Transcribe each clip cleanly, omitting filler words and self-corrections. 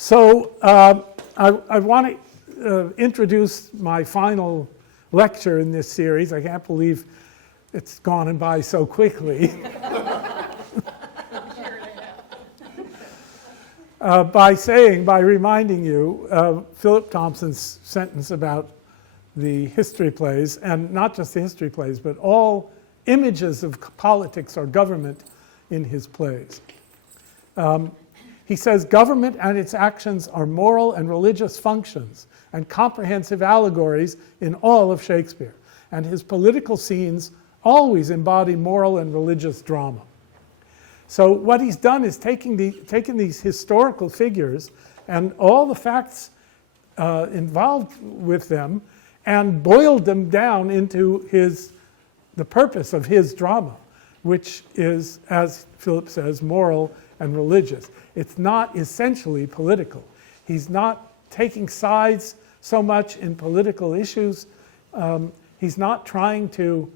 So I want to introduce my final lecture in this series. I can't believe it's gone by so quickly. By reminding you Philip Thompson's sentence about the history plays, and not just the history plays, but all images of politics or government in his plays. He says, government and its actions are moral and religious functions and comprehensive allegories in all of Shakespeare. And his political scenes always embody moral and religious drama. So what he's done is taken these historical figures and all the facts involved with them and boiled them down into the purpose of his drama, which is, as Philip says, moral and religious. It's not essentially political. He's not taking sides so much in political issues. He's not trying to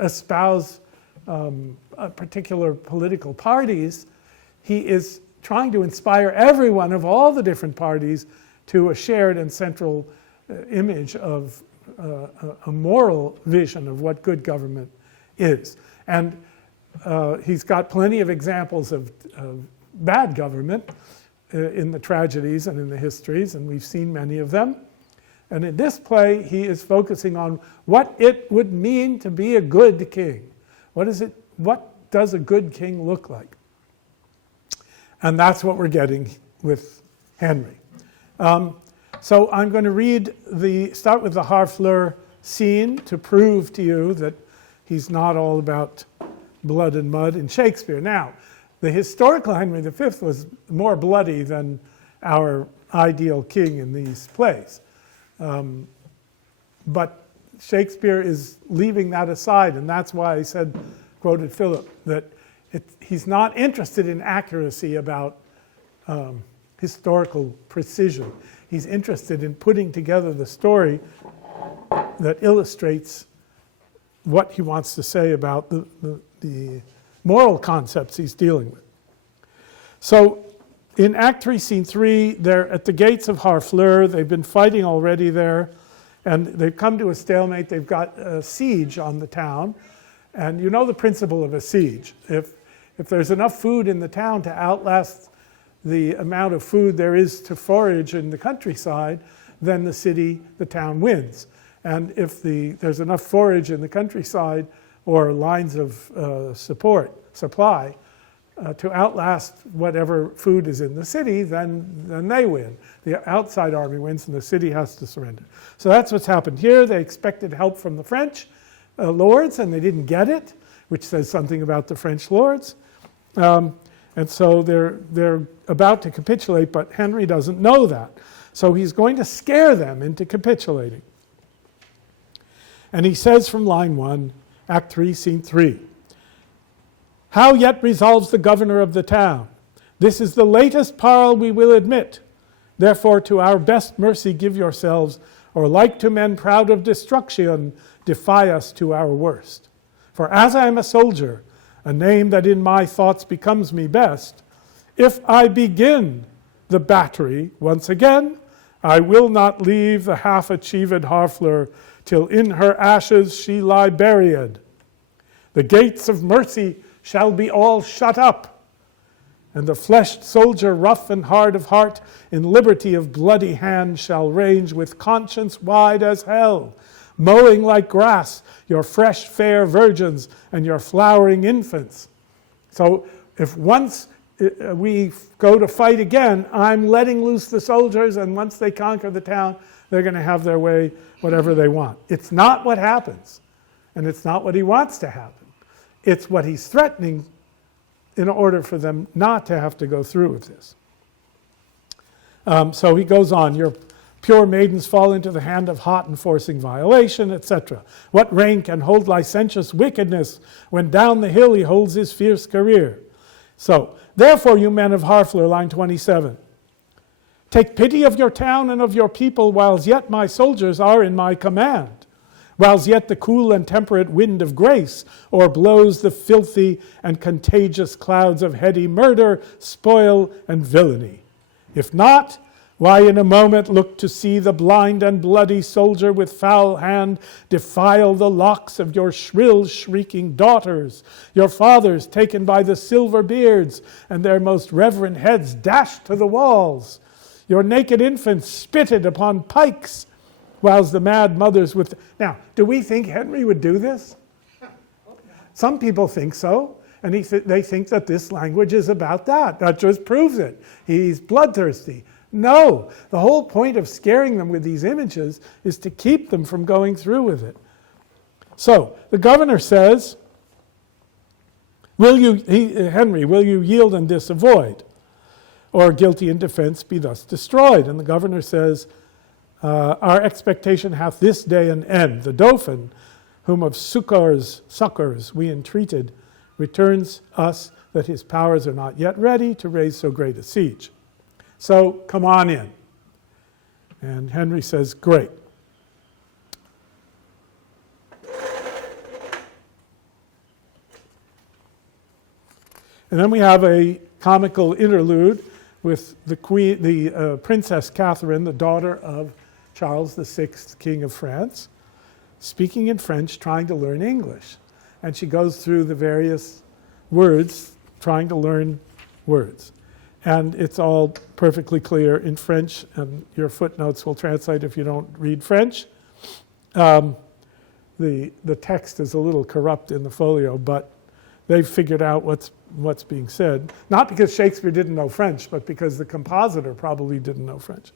espouse particular political parties. He is trying to inspire everyone of all the different parties to a shared and central image of a moral vision of what good government is. And he's got plenty of examples of bad government in the tragedies and in the histories, and we've seen many of them. And in this play, he is focusing on what it would mean to be a good king. What does a good king look like? And that's what we're getting with Henry. So I'm going to start with the Harfleur scene to prove to you that he's not all about blood and mud in Shakespeare. Now, the historical Henry V was more bloody than our ideal king in these plays. But Shakespeare is leaving that aside, and that's why I quoted Philip, that he's not interested in accuracy about historical precision. He's interested in putting together the story that illustrates what he wants to say about the moral concepts he's dealing with. So in Act 3, Scene 3, they're at the gates of Harfleur. They've been fighting already there, and they've come to a stalemate. They've got a siege on the town, and you know the principle of a siege. If there's enough food in the town to outlast the amount of food there is to forage in the countryside, then the town wins. And if there's enough forage in the countryside or lines of supply to outlast whatever food is in the city, then they win. The outside army wins and the city has to surrender. So that's what's happened here. They expected help from the French lords and they didn't get it, which says something about the French lords. And so they're about to capitulate, but Henry doesn't know that. So he's going to scare them into capitulating. And he says from line 1, Act 3, Scene 3, "How yet resolves the governor of the town? This is the latest parle we will admit. Therefore to our best mercy give yourselves, or like to men proud of destruction, defy us to our worst. For as I am a soldier, a name that in my thoughts becomes me best, if I begin the battery once again, I will not leave the half-achieved Harfleur till in her ashes she lie buried. The gates of mercy shall be all shut up, and the fleshed soldier rough and hard of heart in liberty of bloody hand shall range with conscience wide as hell, mowing like grass your fresh fair virgins and your flowering infants." So if once we go to fight again, I'm letting loose the soldiers, and once they conquer the town, they're going to have their way, whatever they want. It's not what happens, and it's not what he wants to happen. It's what he's threatening in order for them not to have to go through with this. So he goes on, "Your pure maidens fall into the hand of hot and forcing violation," etc. "What reign can hold licentious wickedness when down the hill he holds his fierce career?" So, "Therefore, you men of Harfleur," line 27, "take pity of your town and of your people, whiles yet my soldiers are in my command, whiles yet the cool and temperate wind of grace o'erblows the filthy and contagious clouds of heady murder, spoil, and villainy. If not, why in a moment look to see the blind and bloody soldier with foul hand defile the locks of your shrill shrieking daughters, your fathers taken by the silver beards and their most reverend heads dashed to the walls, your naked infants spitted upon pikes, whilst the mad mothers with... Now, do we think Henry would do this? Some people think so, and they think that this language is about that. That just proves it. He's bloodthirsty. No, the whole point of scaring them with these images is to keep them from going through with it. So the governor says, Henry, will you yield and disavoid, or guilty in defense be thus destroyed? And the governor says, our expectation hath this day an end. The Dauphin, whom of succors we entreated, returns us that his powers are not yet ready to raise so great a siege. So come on in. And Henry says, great. And then we have a comical interlude with the Princess Catherine, the daughter of Charles VI, King of France, speaking in French, trying to learn English. And she goes through the various words, trying to learn words. And it's all perfectly clear in French, and your footnotes will translate if you don't read French. The text is a little corrupt in the folio, but they've figured out what's being said. Not because Shakespeare didn't know French, but because the compositor probably didn't know French.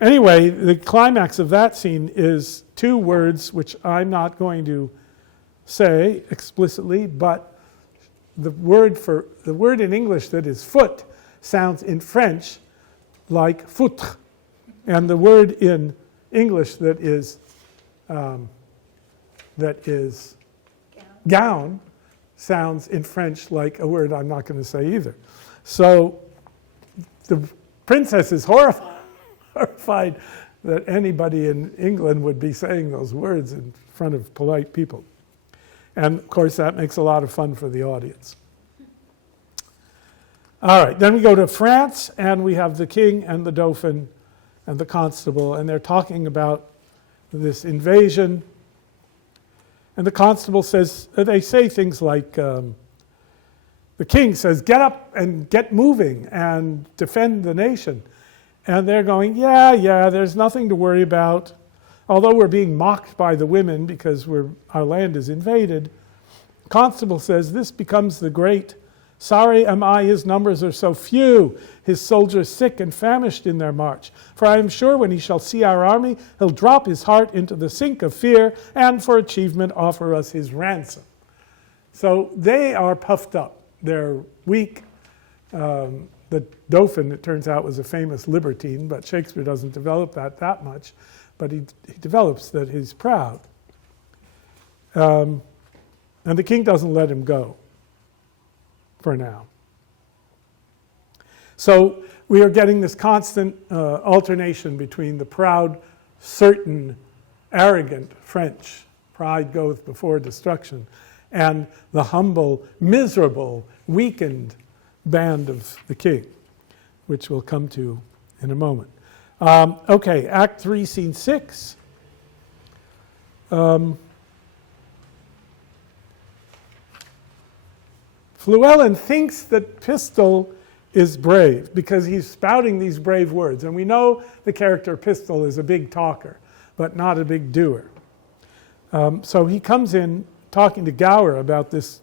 Anyway, the climax of that scene is two words which I'm not going to say explicitly, but the word in English that is foot sounds in French like foutre, and the word in English that is gown sounds in French like a word I'm not going to say either. So the princess is horrified that anybody in England would be saying those words in front of polite people. And of course that makes a lot of fun for the audience. All right, then we go to France, and we have the king and the Dauphin and the constable, and they're talking about this invasion. And the constable says, they say things like, the king says, get up and get moving and defend the nation. And they're going, yeah, there's nothing to worry about. Although we're being mocked by the women because our land is invaded. Constable says, this becomes the great. Sorry am I, his numbers are so few, his soldiers sick and famished in their march. For I am sure when he shall see our army, he'll drop his heart into the sink of fear, and for achievement offer us his ransom. So they are puffed up. They're weak. The Dauphin, it turns out, was a famous libertine, but Shakespeare doesn't develop that much. But he develops that he's proud. And the king doesn't let him go. For now. So we are getting this constant alternation between the proud, certain, arrogant French, pride goeth before destruction, and the humble, miserable, weakened band of the king, which we'll come to in a moment. Okay, Act 3, Scene 6. Fluellen thinks that Pistol is brave because he's spouting these brave words. And we know the character Pistol is a big talker, but not a big doer. So he comes in talking to Gower about this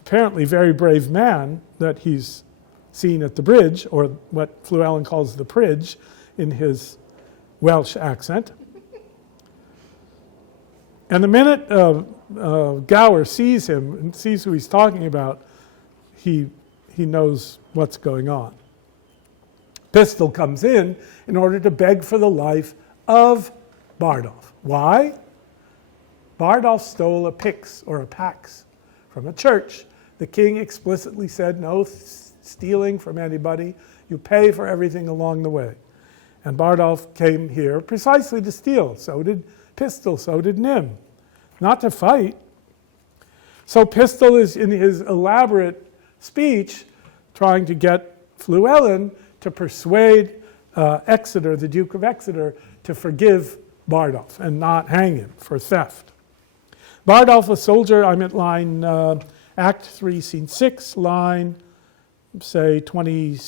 apparently very brave man that he's seen at the bridge, or what Fluellen calls the pridge in his Welsh accent. And the minute Gower sees him and sees who he's talking about, he knows what's going on. Pistol comes in order to beg for the life of Bardolph. Why? Bardolph stole a pyx or a pax from a church. The king explicitly said no stealing from anybody. You pay for everything along the way. And Bardolph came here precisely to steal. So did Pistol, so did Nym. Not to fight. So Pistol is in his elaborate speech trying to get Fluellen to persuade Exeter, the Duke of Exeter, to forgive Bardolph and not hang him for theft. Bardolph, a soldier, I'm at line Act 3, Scene 6, line, say, 20,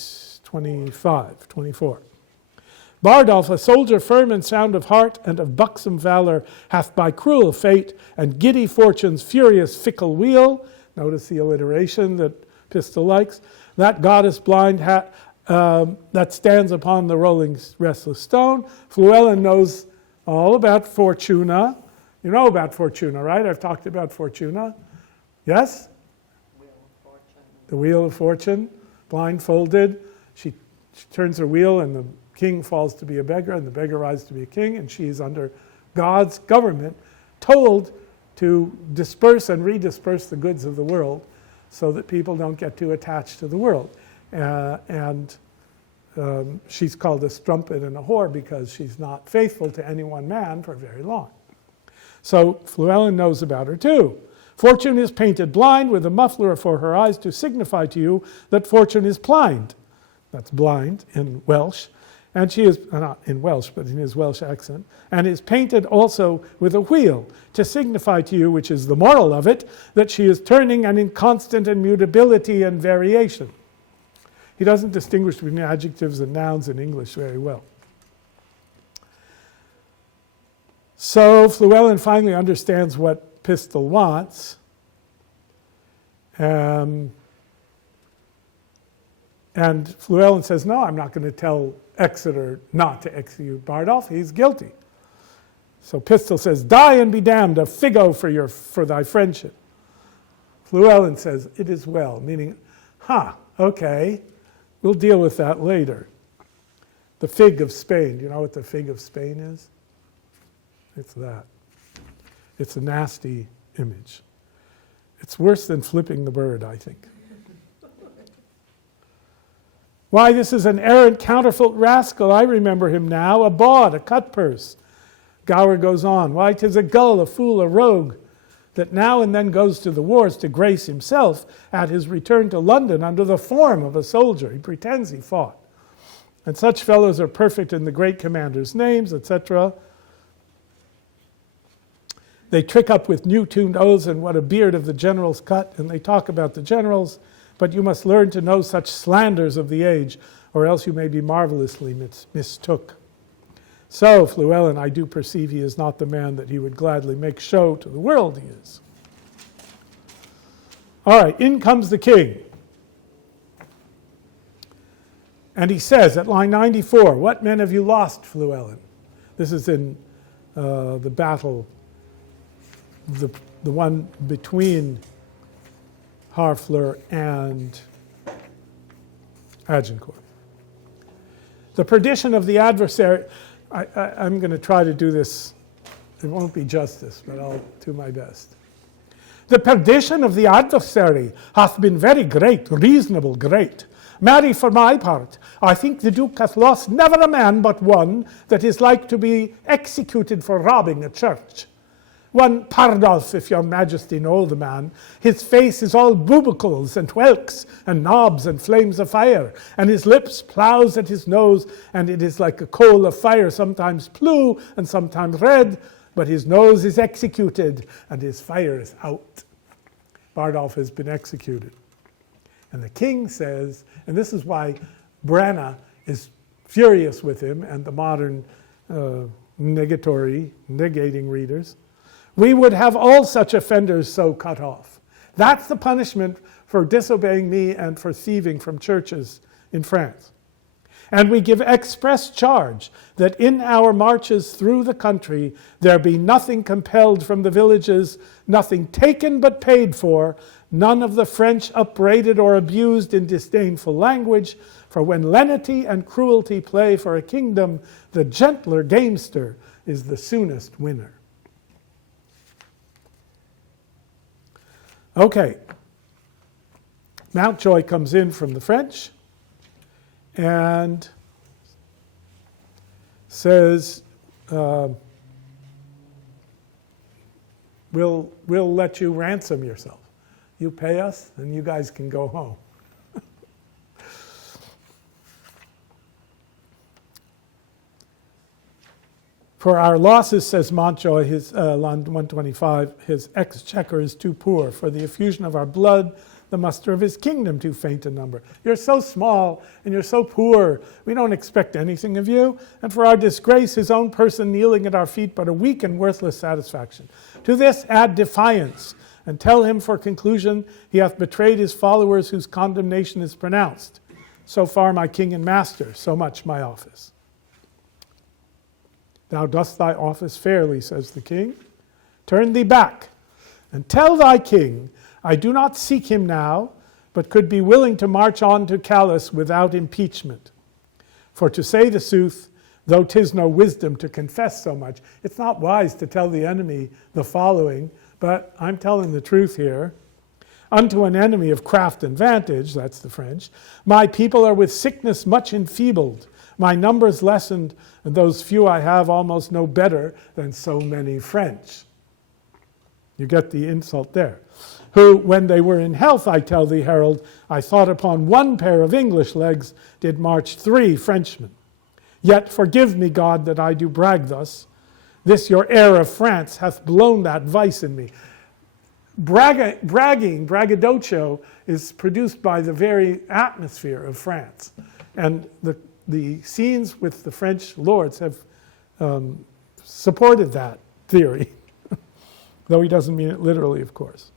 25, 24. Bardolph, a soldier firm and sound of heart and of buxom valour, hath by cruel fate and giddy fortune's furious fickle wheel, notice the alliteration that Pistol likes, that goddess blind that stands upon the rolling restless stone. Fluellen knows all about Fortuna. You know about Fortuna, right? I've talked about Fortuna. Yes? Wheel of Fortune. The Wheel of Fortune, blindfolded. She turns her wheel and the king falls to be a beggar and the beggar rises to be a king, and she's under God's government, told to disperse and redisperse the goods of the world so that people don't get too attached to the world. She's called a strumpet and a whore because she's not faithful to any one man for very long. So Fluellen knows about her too. Fortune is painted blind with a muffler for her eyes to signify to you that Fortune is blind. That's blind in Welsh. And she is, not in Welsh, but in his Welsh accent, and is painted also with a wheel to signify to you, which is the moral of it, that she is turning and in constant immutability and variation. He doesn't distinguish between adjectives and nouns in English very well. So Fluellen finally understands what Pistol wants. And Fluellen says, no, I'm not going to tell Exeter not to execute Bardolph. He's guilty. So Pistol says, die and be damned, a figo for thy friendship. Fluellen says, it is well, meaning, okay, we'll deal with that later. The fig of Spain. Do you know what the fig of Spain is? It's that. It's a nasty image. It's worse than flipping the bird, I think. Why, this is an arrant counterfeit rascal. I remember him now, a bawd, a cutpurse. Gower goes on. Why, 'tis a gull, a fool, a rogue, that now and then goes to the wars to grace himself at his return to London under the form of a soldier. He pretends he fought. And such fellows are perfect in the great commanders' names, etc. They trick up with new-tuned oaths and what a beard of the general's cut, and they talk about the generals, but you must learn to know such slanders of the age, or else you may be marvelously mistook. So, Fluellen, I do perceive he is not the man that he would gladly make show to the world he is. All right, in comes the king. And he says at line 94, what men have you lost, Fluellen? This is in the battle, the one between Harfleur and Agincourt. The perdition of the adversary, I'm going to try to do this. It won't be justice, but I'll do my best. The perdition of the adversary hath been very great, reasonable great. Marry, for my part, I think the Duke hath lost never a man but one that is like to be executed for robbing a church. One Bardolph, if your majesty know the man, his face is all bubicles and whelks and knobs and flames of fire, and his lips plows at his nose, and it is like a coal of fire, sometimes blue and sometimes red, but his nose is executed and his fire is out. Bardolph has been executed. And the king says, and this is why Branagh is furious with him and the modern negating readers, we would have all such offenders so cut off. That's the punishment for disobeying me and for thieving from churches in France. And we give express charge that in our marches through the country there be nothing compelled from the villages, nothing taken but paid for, none of the French upbraided or abused in disdainful language, for when lenity and cruelty play for a kingdom, the gentler gamester is the soonest winner. Okay, Mountjoy comes in from the French and says, we'll let you ransom yourself. You pay us and you guys can go home. For our losses, says Montjoy, line 125, his exchequer is too poor. For the effusion of our blood, the muster of his kingdom too faint a number. You're so small and you're so poor, we don't expect anything of you. And for our disgrace, his own person kneeling at our feet, but a weak and worthless satisfaction. To this add defiance, and tell him for conclusion, he hath betrayed his followers whose condemnation is pronounced. So far my king and master, so much my office. Thou dost thy office fairly, says the king. Turn thee back, and tell thy king, I do not seek him now, but could be willing to march on to Calais without impeachment. For to say the sooth, though 'tis no wisdom to confess so much, it's not wise to tell the enemy the following, but I'm telling the truth here. Unto an enemy of craft and vantage, that's the French, my people are with sickness much enfeebled, my numbers lessened, and those few I have almost no better than so many French. You get the insult there. Who, when they were in health, I tell thee, herald, I thought upon one pair of English legs did march 3 Frenchmen. Yet forgive me, God, that I do brag thus. This your heir of France hath blown that vice in me. Braggadocio, is produced by the very atmosphere of France. And the scenes with the French lords have supported that theory, though he doesn't mean it literally, of course.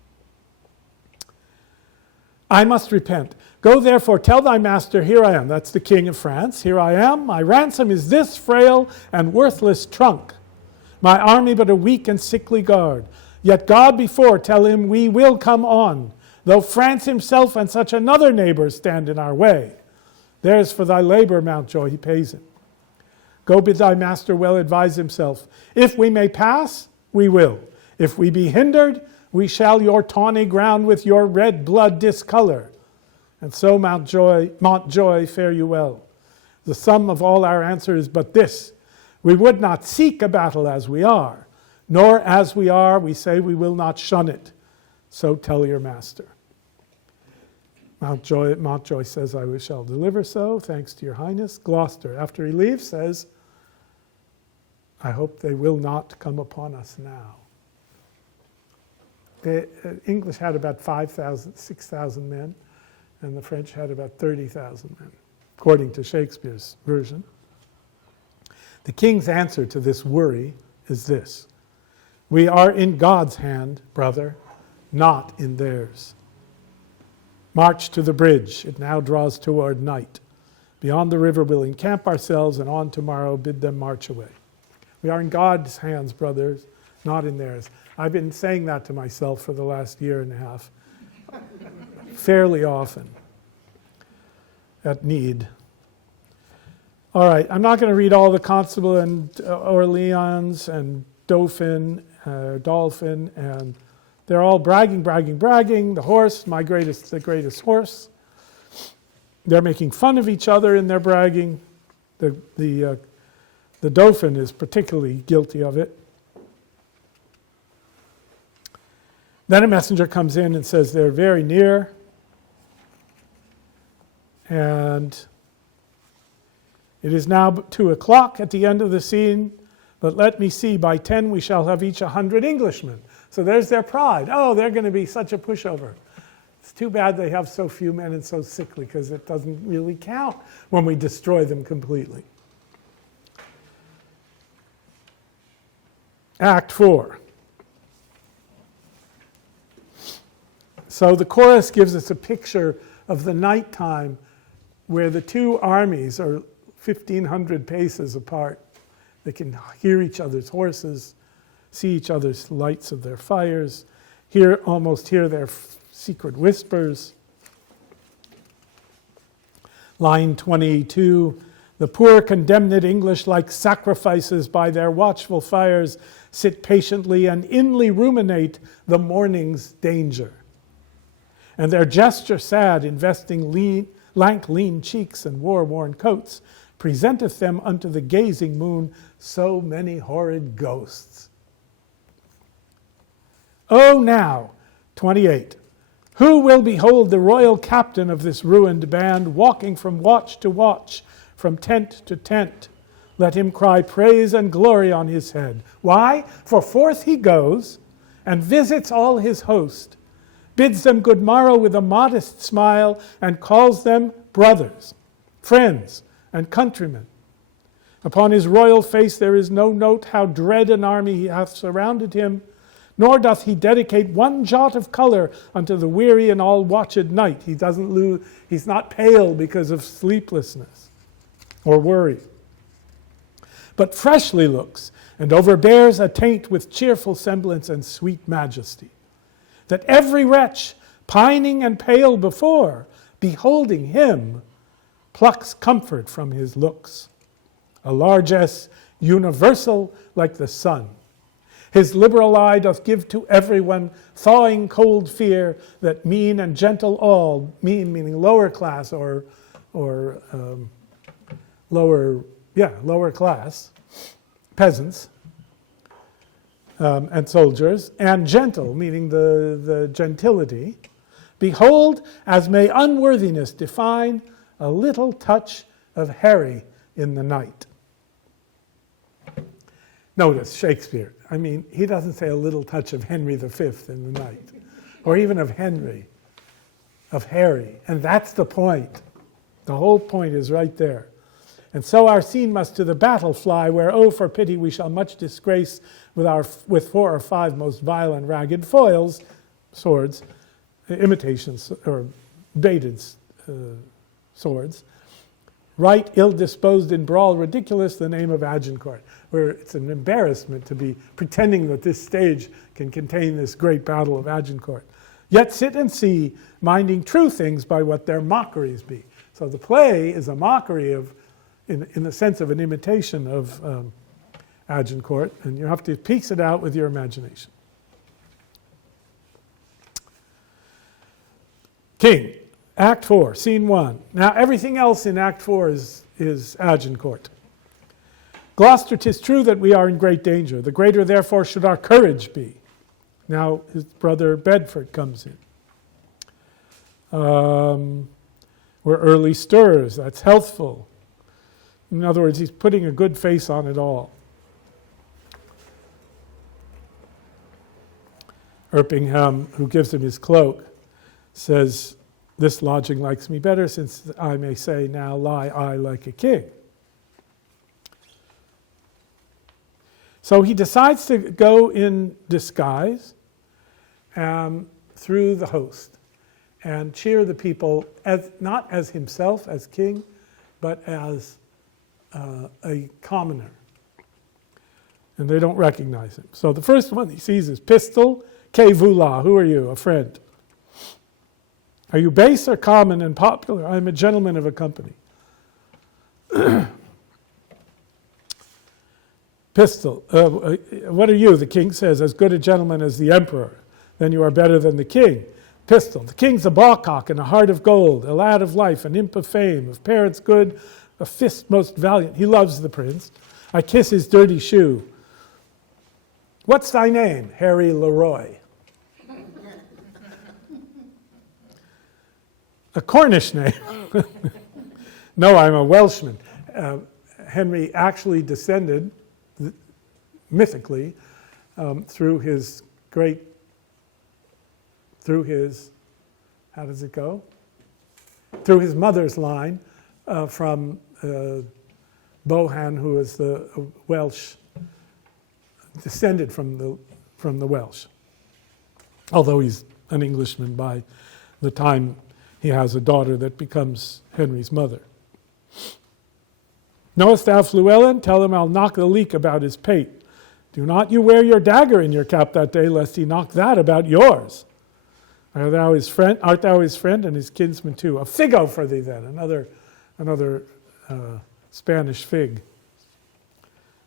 I must repent. Go therefore, tell thy master, here I am. That's the king of France. Here I am. My ransom is this frail and worthless trunk. My army but a weak and sickly guard. Yet God before, tell him we will come on, though France himself and such another neighbor stand in our way. There's for thy labor, Mountjoy, he pays him. Go bid thy master well advise himself. If we may pass, we will. If we be hindered, we shall your tawny ground with your red blood discolor. And so, Montjoy, fare you well. The sum of all our answer is but this. We would not seek a battle as we are, nor as we are, we say we will not shun it. So tell your master. Montjoy says, I shall deliver so, thanks to your highness. Gloucester, after he leaves, says, I hope they will not come upon us now. The English had about 6,000 men, and the French had about 30,000 men, according to Shakespeare's version. The king's answer to this worry is this. We are in God's hand, brother, not in theirs. March to the bridge. It now draws toward night. Beyond the river we'll encamp ourselves, and on tomorrow bid them march away. We are in God's hands, brothers, not in theirs. I've been saying that to myself for the last year and a half, fairly often, at need. All right, I'm not going to read all the Constable and Orleans and Dolphin, and they're all bragging. The horse, the greatest horse. They're making fun of each other in their bragging. The Dauphin is particularly guilty of it. Then a messenger comes in and says they're very near. And it is now 2:00 at the end of the scene, but let me see, by 10 we shall have each 100 Englishmen. So there's their pride. Oh, they're going to be such a pushover. It's too bad they have so few men and so sickly, because it doesn't really count when we destroy them completely. Act 4. So the chorus gives us a picture of the nighttime where the two armies are 1,500 paces apart. They can hear each other's horses, see each other's lights of their fires, almost hear their secret whispers. Line 22, the poor condemned English, like sacrifices by their watchful fires, sit patiently and inly ruminate the morning's danger. And their gesture sad, investing lank lean cheeks and war-worn coats, presenteth them unto the gazing moon so many horrid ghosts. Oh now, 28, who will behold the royal captain of this ruined band walking from watch to watch, from tent to tent, Let him cry praise and glory on his head. Why? For forth he goes and visits all his host, bids them good morrow with a modest smile, and calls them brothers, friends, and countrymen. Upon his royal face there is no note how dread an army he hath surrounded him, nor doth he dedicate one jot of colour unto the weary and all-watched night. He's not pale because of sleeplessness or worry, but freshly looks, and overbears a taint with cheerful semblance and sweet majesty, that every wretch, pining and pale before, beholding him, plucks comfort from his looks. A largesse universal like the sun. His liberal eye doth give to everyone thawing cold fear, that mean and gentle all, mean meaning lower class or lower class, peasants and soldiers, and gentle, meaning the gentility, behold, as may unworthiness define, a little touch of Harry in the night. Notice Shakespeare. I mean, he doesn't say a little touch of Henry V in the night, or even of Henry, of Harry. And that's the point. The whole point is right there. And so our scene must to the battle fly, where, oh, for pity, we shall much disgrace with 4 or 5 most vile and ragged foils, swords, imitations, or baited swords, right ill-disposed in brawl ridiculous, the name of Agincourt, where it's an embarrassment to be pretending that this stage can contain this great battle of Agincourt. Yet sit and see, minding true things by what their mockeries be. So the play is a mockery of, in the sense of an imitation of Agincourt, and you have to piece it out with your imagination. King, Act 4, Scene 1. Now everything else in Act 4 is Agincourt. Gloucester, 'tis true that we are in great danger. The greater therefore should our courage be. Now his brother Bedford comes in. We're early stirs, that's healthful. In other words, he's putting a good face on it all. Erpingham, who gives him his cloak, says, this lodging likes me better, since I may say, now lie I like a king. So he decides to go in disguise through the host and cheer the people, not as himself, as king, but as a commoner. And they don't recognize him. So the first one he sees is Pistol. Que voulez? Who are you? A friend. Are you base or common and popular? I am a gentleman of a company. Pistol. What are you? The king says, as good a gentleman as the emperor. Then you are better than the king. Pistol. The king's a bawcock and a heart of gold, a lad of life, an imp of fame, of parents good, a fist most valiant. He loves the prince. I kiss his dirty shoe. What's thy name? Harry Leroy. A Cornish name. No, I'm a Welshman. Henry actually descended, mythically, through his, how does it go? Through his mother's line from Bohan, who is the Welsh, descended from the Welsh. Although he's an Englishman by the time he has a daughter that becomes Henry's mother. Knowest thou Fluellen? Tell him I'll knock the leak about his pate. Do not you wear your dagger in your cap that day, lest he knock that about yours. Art thou his friend and his kinsman too? A figo for thee then, another Spanish fig.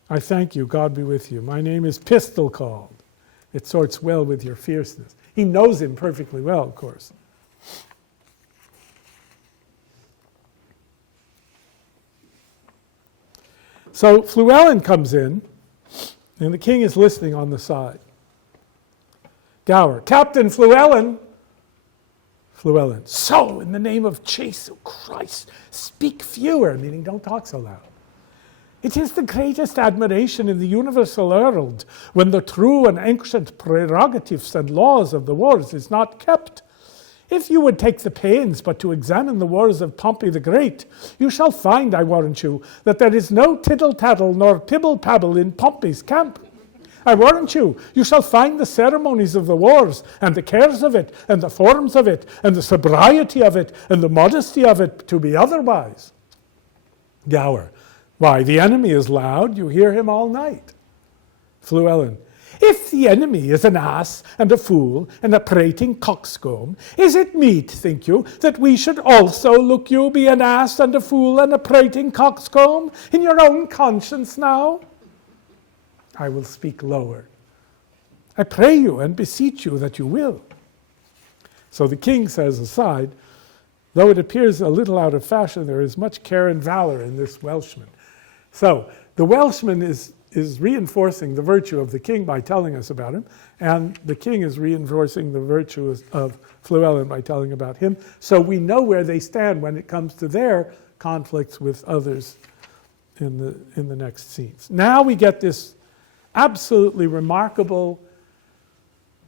I thank you, God be with you. My name is Pistol called. It sorts well with your fierceness. He knows him perfectly well, of course. So Fluellen comes in, and the king is listening on the side. Gower, Captain Fluellen. Fluellen, so in the name of Jesu Christ, speak fewer, meaning don't talk so loud. It is the greatest admiration in the universal herald when the true and ancient prerogatives and laws of the wars is not kept. If you would take the pains but to examine the wars of Pompey the Great, you shall find, I warrant you, that there is no tittle-tattle nor pibble-pabble in Pompey's camp. I warrant you, you shall find the ceremonies of the wars, and the cares of it, and the forms of it, and the sobriety of it, and the modesty of it to be otherwise. Gower. Why, the enemy is loud, you hear him all night. Fluellen. If the enemy is an ass and a fool and a prating coxcomb, is it meet, think you, that we should also, look you, be an ass and a fool and a prating coxcomb in your own conscience now? I will speak lower. I pray you and beseech you that you will. So the king says aside, though it appears a little out of fashion, there is much care and valor in this Welshman. So the Welshman is reinforcing the virtue of the king by telling us about him, and the king is reinforcing the virtue of Fluellen by telling about him. So we know where they stand when it comes to their conflicts with others in the next scenes. Now we get this absolutely remarkable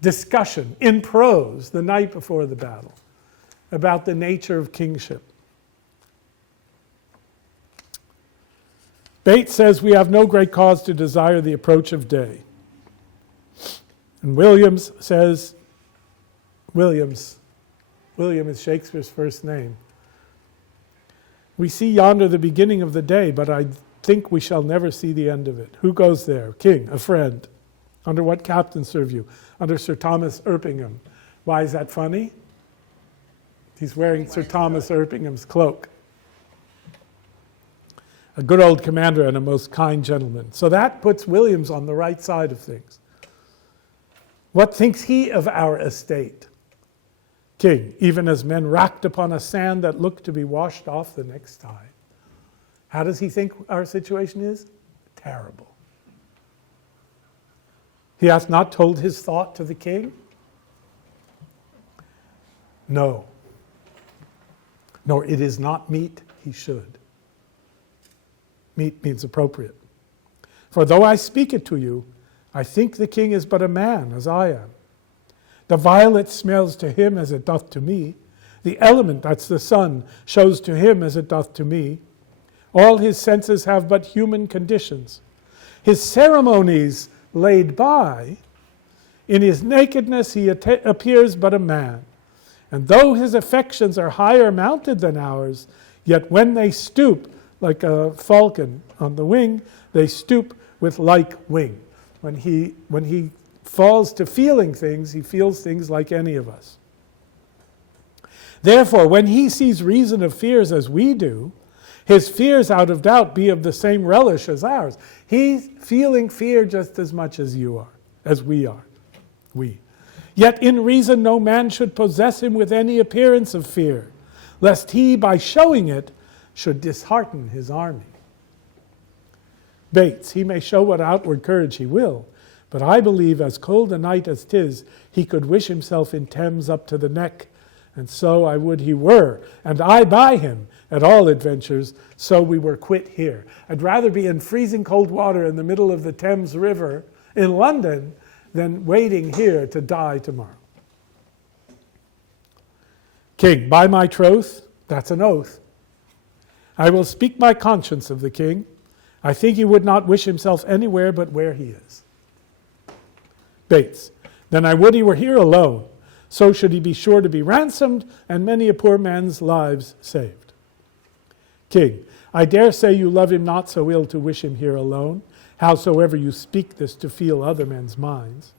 discussion in prose the night before the battle about the nature of kingship. Bates says we have no great cause to desire the approach of day. And Williams says, William is Shakespeare's first name. We see yonder the beginning of the day, but I think we shall never see the end of it. Who goes there? King, a friend. Under what captain serve you? Under Sir Thomas Erpingham. Why is that funny? He's wearing Sir Thomas Erpingham's cloak. A good old commander and a most kind gentleman. So that puts Williams on the right side of things. What thinks he of our estate? King, even as men racked upon a sand that looked to be washed off the next tide. How does he think our situation is? Terrible. He hath not told his thought to the king? No. Nor it is not meet he should. Meet means appropriate. For though I speak it to you, I think the king is but a man, as I am. The violet smells to him as it doth to me. The element, that's the sun, shows to him as it doth to me. All his senses have but human conditions. His ceremonies laid by, in his nakedness he appears but a man. And though his affections are higher mounted than ours, yet when they stoop, like a falcon on the wing, they stoop with like wing. When he falls to feeling things, he feels things like any of us. Therefore, when he sees reason of fears as we do, his fears out of doubt be of the same relish as ours. He's feeling fear just as much as you are, as we are. We. Yet in reason no man should possess him with any appearance of fear, lest he, by showing it, should dishearten his army. Bates, he may show what outward courage he will, but I believe as cold a night as 'tis, he could wish himself in Thames up to the neck, and so I would he were, and I by him, at all adventures, so we were quit here. I'd rather be in freezing cold water in the middle of the Thames River in London than waiting here to die tomorrow. King, by my troth, that's an oath, I will speak my conscience of the king. I think he would not wish himself anywhere but where he is. Bates, then I would he were here alone, so should he be sure to be ransomed and many a poor man's lives saved. King, I dare say you love him not so ill to wish him here alone, howsoever you speak this to feel other men's minds.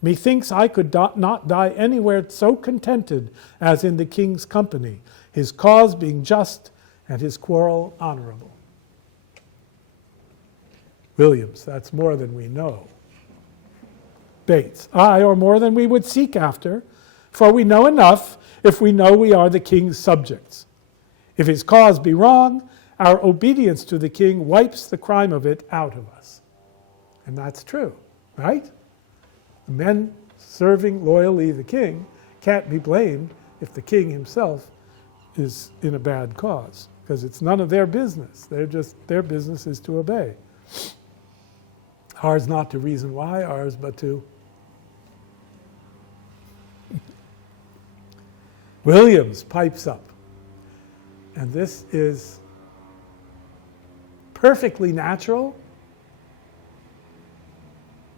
Methinks I could not die anywhere so contented as in the king's company, his cause being just and his quarrel honorable. Williams, that's more than we know. Bates, aye, or more than we would seek after, for we know enough if we know we are the king's subjects. If his cause be wrong, our obedience to the king wipes the crime of it out of us. And that's true, right? Men serving loyally the king can't be blamed if the king himself is in a bad cause. because it's none of their business. Their business is to obey. Ours not to reason why, ours but to. Williams pipes up, and this is perfectly natural,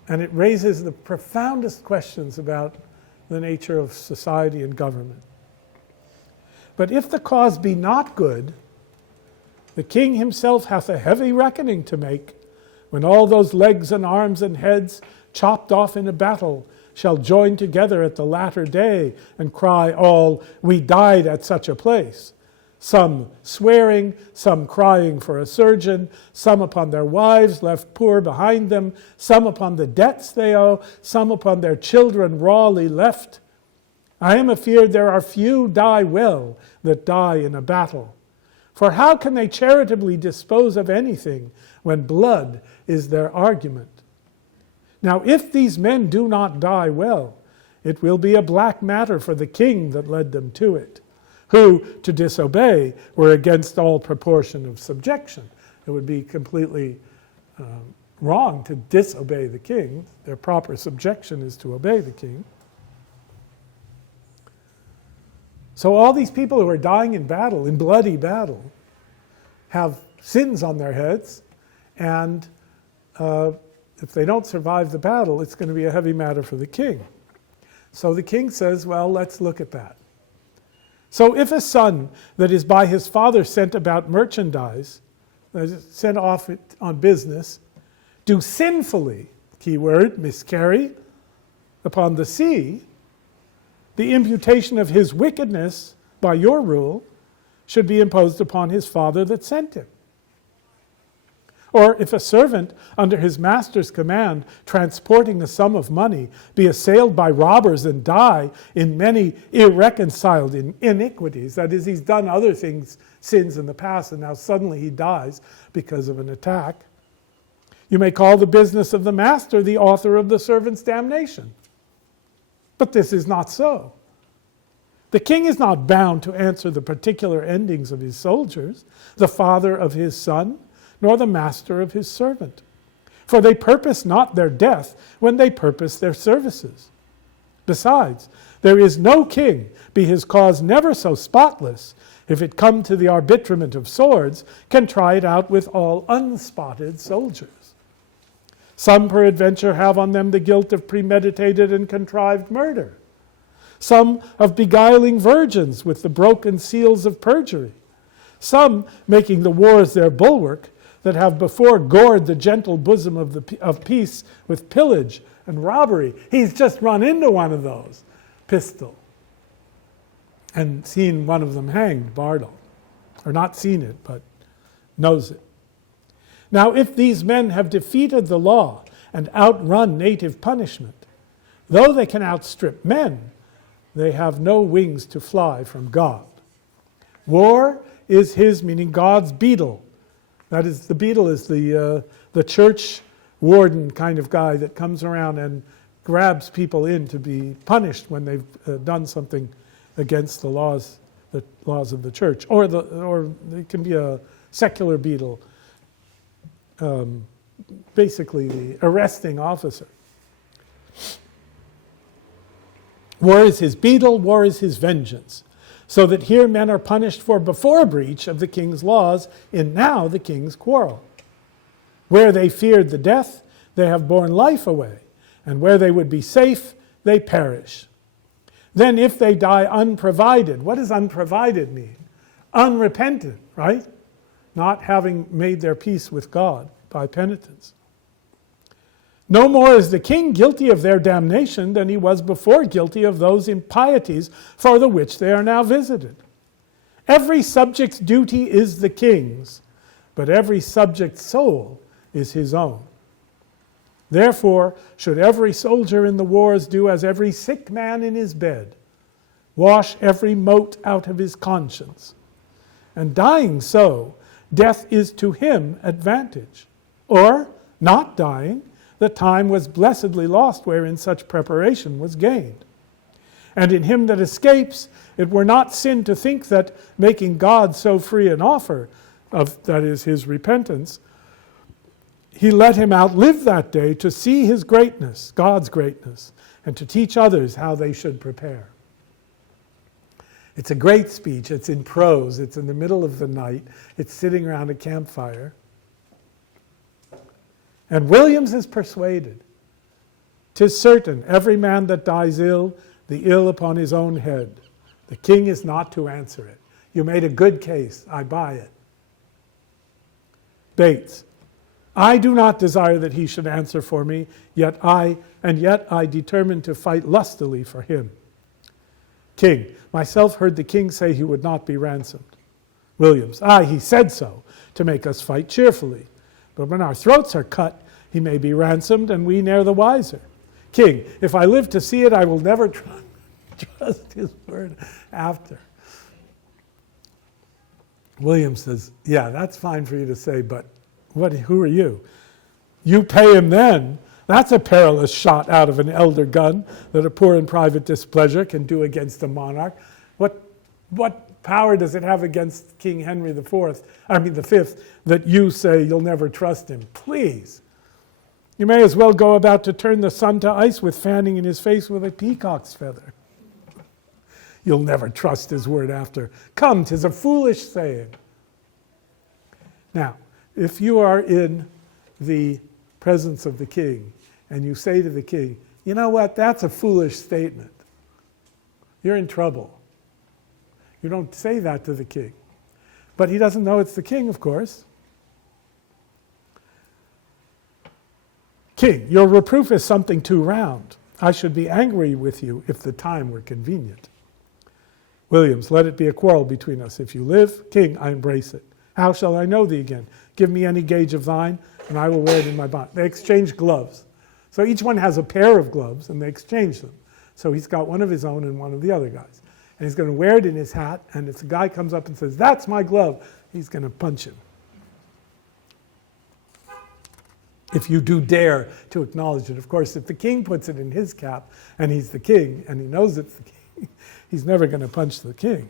and it raises the profoundest questions about the nature of society and government. But if the cause be not good, the king himself hath a heavy reckoning to make, when all those legs and arms and heads chopped off in a battle shall join together at the latter day and cry all, we died at such a place. Some swearing, some crying for a surgeon, some upon their wives left poor behind them, some upon the debts they owe, some upon their children rawly left. I am afeard there are few die well that die in a battle. For how can they charitably dispose of anything when blood is their argument? Now if these men do not die well, it will be a black matter for the king that led them to it, who, to disobey, were against all proportion of subjection. It would be completely wrong to disobey the king. Their proper subjection is to obey the king. So all these people who are dying in battle, in bloody battle, have sins on their heads, and if they don't survive the battle, it's going to be a heavy matter for the king. So the king says, well, let's look at that. So if a son that is by his father sent about merchandise, sent off on business, do sinfully, keyword, miscarry, upon the sea, the imputation of his wickedness by your rule should be imposed upon his father that sent him. Or if a servant under his master's command, transporting a sum of money, be assailed by robbers and die in many irreconciled iniquities, that is, he's done other things, sins in the past, and now suddenly he dies because of an attack, you may call the business of the master the author of the servant's damnation. But this is not so. The king is not bound to answer the particular endings of his soldiers, the father of his son, nor the master of his servant. For they purpose not their death when they purpose their services. Besides, there is no king, be his cause never so spotless, if it come to the arbitrament of swords, can try it out with all unspotted soldiers. Some peradventure have on them the guilt of premeditated and contrived murder. Some of beguiling virgins with the broken seals of perjury. Some making the wars their bulwark, that have before gored the gentle bosom of peace with pillage and robbery. He's just run into one of those, Pistol, and seen one of them hanged, Bartle. Or not seen it, but knows it. Now, if these men have defeated the law and outrun native punishment, though they can outstrip men, they have no wings to fly from God. War is his, meaning God's beetle. That is, the beetle is the church warden kind of guy that comes around and grabs people in to be punished when they've done something against the laws of the church. Or it can be a secular beetle, basically the arresting officer. War is his beetle, war is his vengeance. So that here men are punished for before breach of the king's laws, in now the king's quarrel. Where they feared the death, they have borne life away, and where they would be safe, they perish. Then if they die unprovided, what does unprovided mean? Unrepentant, right? Not having made their peace with God by penitence. No more is the king guilty of their damnation than he was before guilty of those impieties for the which they are now visited. Every subject's duty is the king's, but every subject's soul is his own. Therefore, should every soldier in the wars do as every sick man in his bed, wash every mote out of his conscience. And dying so, death is to him advantage. Or, not dying, the time was blessedly lost wherein such preparation was gained. And in him that escapes, it were not sin to think that making God so free an offer of, that is, his repentance, he let him outlive that day to see his greatness, God's greatness, and to teach others how they should prepare. It's a great speech. It's in prose. It's in the middle of the night. It's sitting around a campfire. And Williams is persuaded. 'Tis certain, every man that dies ill, the ill upon his own head. The king is not to answer it. You made a good case. I buy it. Bates. I do not desire that he should answer for me, yet I determined to fight lustily for him. King. Myself heard the king say he would not be ransomed. Williams. Aye, he said so, to make us fight cheerfully. But when our throats are cut, he may be ransomed, and we ne'er the wiser. King. If I live to see it, I will never trust his word after. Williams says, yeah, that's fine for you to say, but who are you? You pay him then. That's a perilous shot out of an elder gun that a poor and private displeasure can do against a monarch. What power does it have against King Henry the Fifth, that you say you'll never trust him? Please. You may as well go about to turn the sun to ice with fanning in his face with a peacock's feather. You'll never trust his word after. Come, 'tis a foolish saying. Now, if you are in the presence of the king and you say to the king, you know what, that's a foolish statement, you're in trouble. You don't say that to the king. But he doesn't know it's the king, of course. King, your reproof is something too round. I should be angry with you if the time were convenient. Williams, let it be a quarrel between us. If you live, king, I embrace it. How shall I know thee again? Give me any gauge of thine, and I will wear it in my bonnet. They exchange gloves. So each one has a pair of gloves, and they exchange them. So he's got one of his own and one of the other guys. And he's going to wear it in his hat, and if the guy comes up and says, that's my glove, he's going to punch him. If you do dare to acknowledge it. Of course, if the king puts it in his cap, and he's the king, and he knows it's the king, he's never going to punch the king.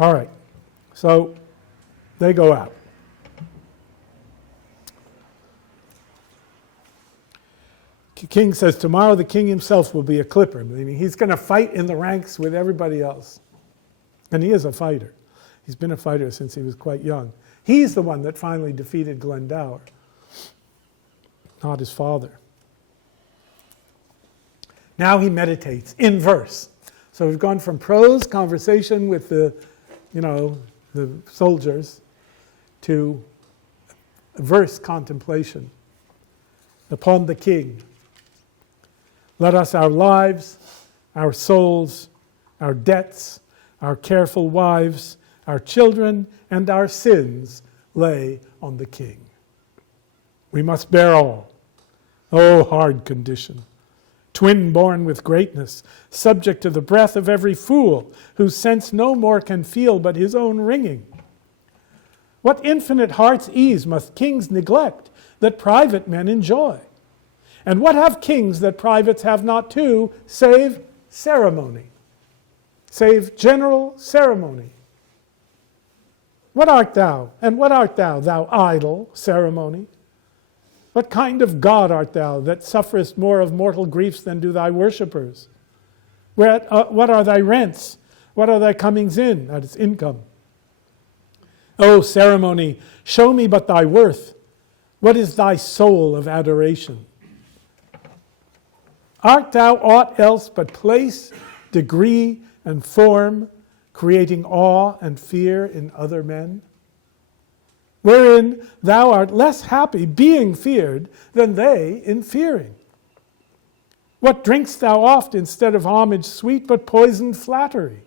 All right, so they go out. King says, tomorrow the king himself will be a clipper, meaning he's going to fight in the ranks with everybody else. And he is a fighter. He's been a fighter since he was quite young. He's the one that finally defeated Glendower, not his father. Now he meditates in verse. So we've gone from prose conversation with the soldiers to verse contemplation upon the king. Let us our lives, our souls, our debts, our careful wives, our children, and our sins lay on the king. We must bear all. Oh, hard condition. Twin born with greatness, subject to the breath of every fool, whose sense no more can feel but his own ringing. What infinite heart's ease must kings neglect, that private men enjoy? And what have kings that privates have not too, save ceremony, save general ceremony? What art thou, and what art thou, thou idle ceremony? What kind of God art thou, that sufferest more of mortal griefs than do thy worshippers? What are thy rents? What are thy comings in? That is income. O ceremony, show me but thy worth. What is thy soul of adoration? Art thou aught else but place, degree, and form, creating awe and fear in other men? Wherein thou art less happy being feared than they in fearing. What drink'st thou oft instead of homage sweet, but poisoned flattery?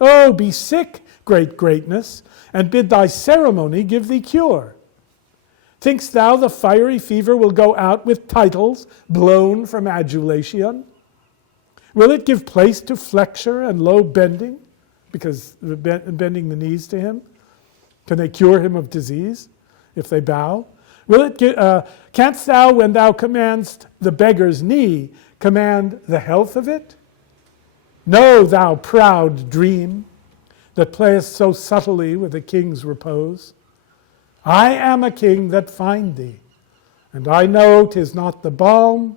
Oh, be sick, great greatness, and bid thy ceremony give thee cure. Think'st thou the fiery fever will go out with titles blown from adulation? Will it give place to flexure and low bending, because bending the knees to him? Can they cure him of disease if they bow? Canst thou, when thou commandst the beggar's knee, command the health of it? Know, thou proud dream, that playest so subtly with a king's repose. I am a king that find thee, and I know 'tis not the balm,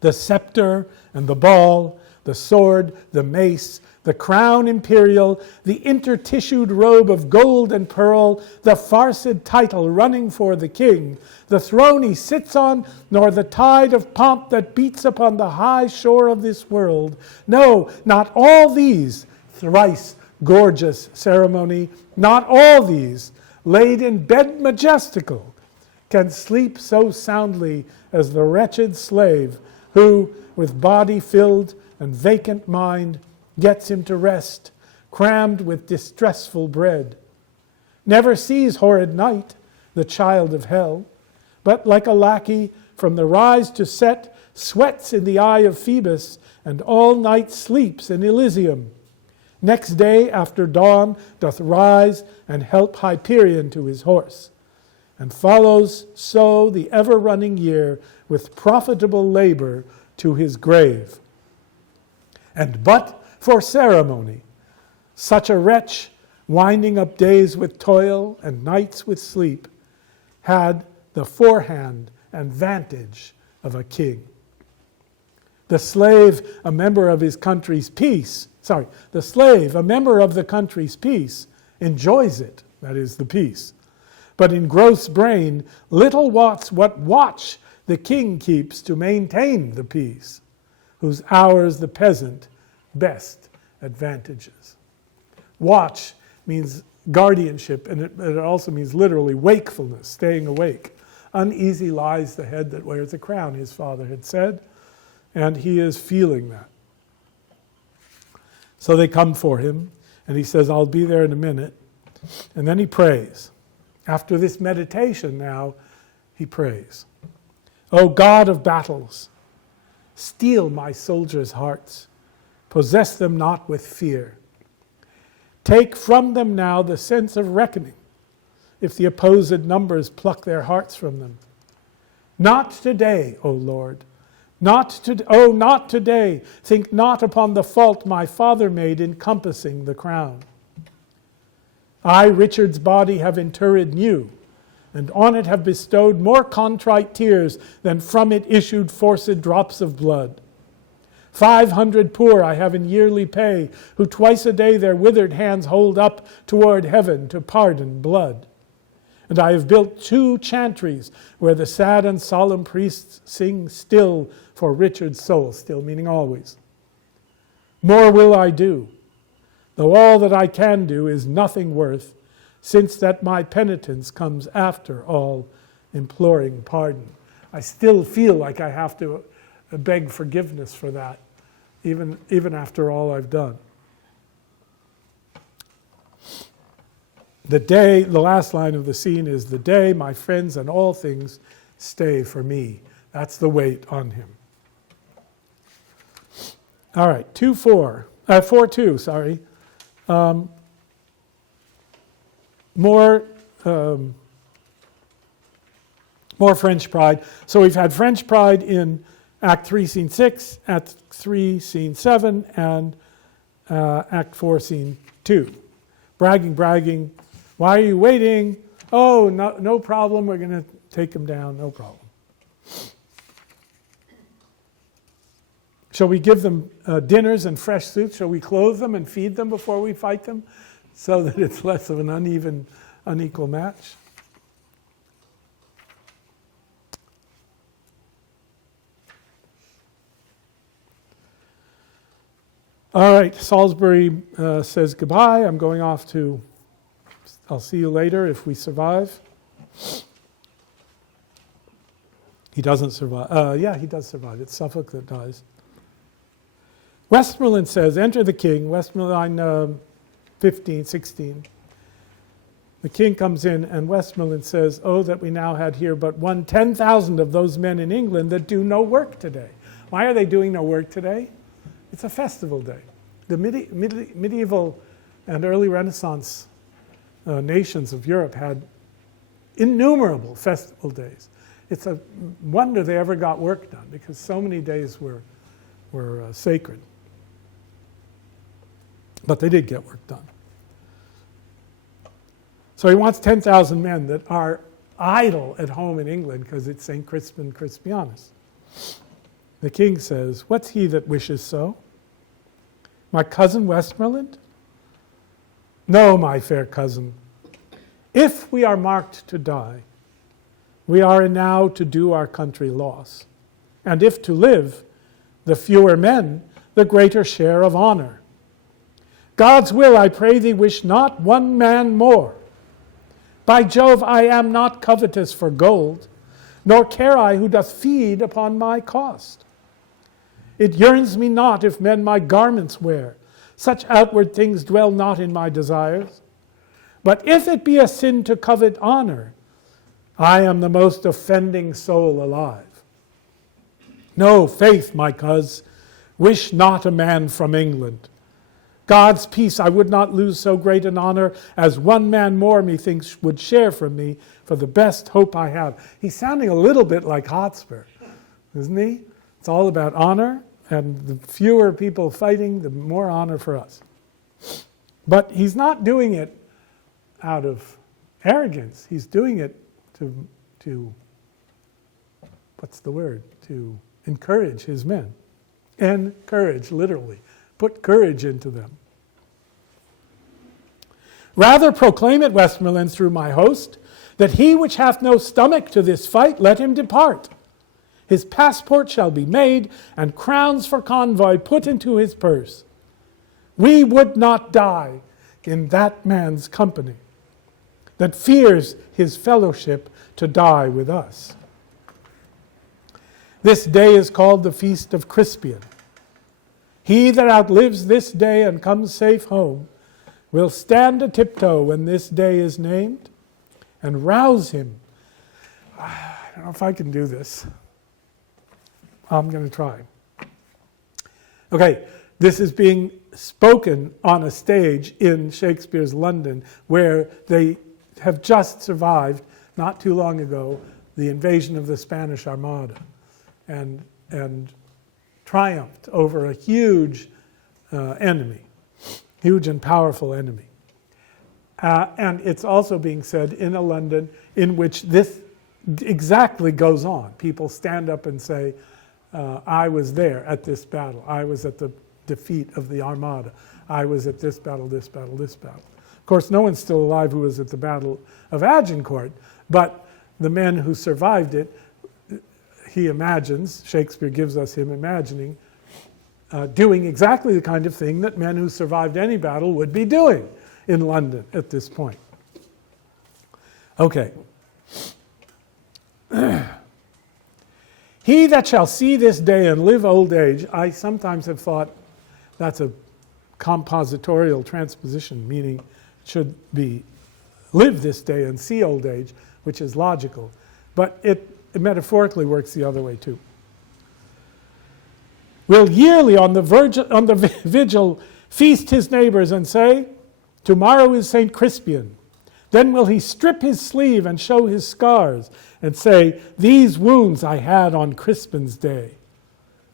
the scepter and the ball, the sword, the mace, the crown imperial, the intertissued robe of gold and pearl, the farced title running for the king, the throne he sits on, nor the tide of pomp that beats upon the high shore of this world. No, not all these, thrice gorgeous ceremony, not all these, laid in bed majestical, can sleep so soundly as the wretched slave who, with body filled and vacant mind, gets him to rest, crammed with distressful bread. Never sees horrid night, the child of hell, but like a lackey from the rise to set, sweats in the eye of Phoebus, and all night sleeps in Elysium. Next day after dawn doth rise and help Hyperion to his horse, and follows so the ever-running year with profitable labor to his grave. And but for ceremony, such a wretch, winding up days with toil and nights with sleep, had the forehand and vantage of a king. The slave, a member of his country's peace, the slave, a member of the country's peace, enjoys it, that is the peace. But in gross brain, little wots what watch the king keeps to maintain the peace, whose hours the peasant best advantages. Watch means guardianship, and it also means literally wakefulness, staying awake. Uneasy lies the head that wears a crown, his father had said, and he is feeling that. So they come for him, and he says, I'll be there in a minute. And then he prays. After this meditation now, he prays. O God of battles, steel my soldiers' hearts, possess them not with fear. Take from them now the sense of reckoning, if the opposed numbers pluck their hearts from them. Not today, O Lord, not today. Think not upon the fault my father made in compassing the crown. I, Richard's body, have interred new, and on it have bestowed more contrite tears than from it issued forced drops of blood. 500 poor I have in yearly pay, who twice a day their withered hands hold up toward heaven to pardon blood. And I have built 2 chantries where the sad and solemn priests sing still for Richard's soul, still meaning always. More will I do, though all that I can do is nothing worth, since that my penitence comes after all imploring pardon. I still feel like I have to beg forgiveness for that, even after all I've done. The last line of the scene is, the day my friends and all things stay for me. That's the weight on him. All right, 4:2, sorry. More French pride. So we've had French pride in Act 3, Scene 6, Act 3, Scene 7, and Act 4, Scene 2. Bragging. Why are you waiting? Oh, no problem. We're going to take him down. No problem. Shall we give them dinners and fresh suits? Shall we clothe them and feed them before we fight them so that it's less of an unequal match? All right, Salisbury says goodbye. I'm going off to, I'll see you later if we survive. He doesn't survive. He does survive. It's Suffolk that dies. Westmoreland says, enter the king. Westmoreland, line 16. The king comes in, and Westmoreland says, oh, that we now had here but 10,000 of those men in England that do no work today. Why are they doing no work today? It's a festival day. The medieval and early Renaissance nations of Europe had innumerable festival days. It's a wonder they ever got work done because so many days were sacred. But they did get work done. So he wants 10,000 men that are idle at home in England because it's St. Crispin Crispianus. The king says, "What's he that wishes so? My cousin Westmoreland? No, my fair cousin. If we are marked to die, we are enow to do our country loss. And if to live, the fewer men, the greater share of honor. God's will, I pray thee, wish not one man more. By Jove, I am not covetous for gold, nor care I who doth feed upon my cost. It yearns me not if men my garments wear. Such outward things dwell not in my desires. But if it be a sin to covet honor, I am the most offending soul alive. No, faith, my coz, wish not a man from England. God's peace I would not lose so great an honor as one man more, methinks, would share from me for the best hope I have." He's sounding a little bit like Hotspur, isn't he? It's all about honor, and the fewer people fighting, the more honor for us. But he's not doing it out of arrogance. He's doing it to what's the word? To encourage his men. Encourage, literally. Put courage into them. "Rather proclaim it, Westmoreland, through my host, that he which hath no stomach to this fight, let him depart. His passport shall be made, and crowns for convoy put into his purse. We would not die in that man's company, that fears his fellowship to die with us. This day is called the Feast of Crispin. He that outlives this day and comes safe home will stand a tiptoe when this day is named and rouse him." I don't know if I can do this. I'm going to try. Okay, this is being spoken on a stage in Shakespeare's London where they have just survived, not too long ago, the invasion of the Spanish Armada and triumphed over a huge enemy, huge and powerful enemy. And it's also being said in a London in which this exactly goes on. People stand up and say, I was there at this battle. I was at the defeat of the Armada. I was at this battle, this battle, this battle. Of course, no one's still alive who was at the Battle of Agincourt, but the men who survived it, he imagines, Shakespeare gives us him imagining, doing exactly the kind of thing that men who survived any battle would be doing in London at this point. Okay. He that shall see this day and live old age, I sometimes have thought that's a compositorial transposition, meaning should be live this day and see old age, which is logical. But it metaphorically works the other way too. Will yearly on the vigil feast his neighbors and say, tomorrow is St. Crispin. Then will he strip his sleeve and show his scars and say, these wounds I had on Crispin's day.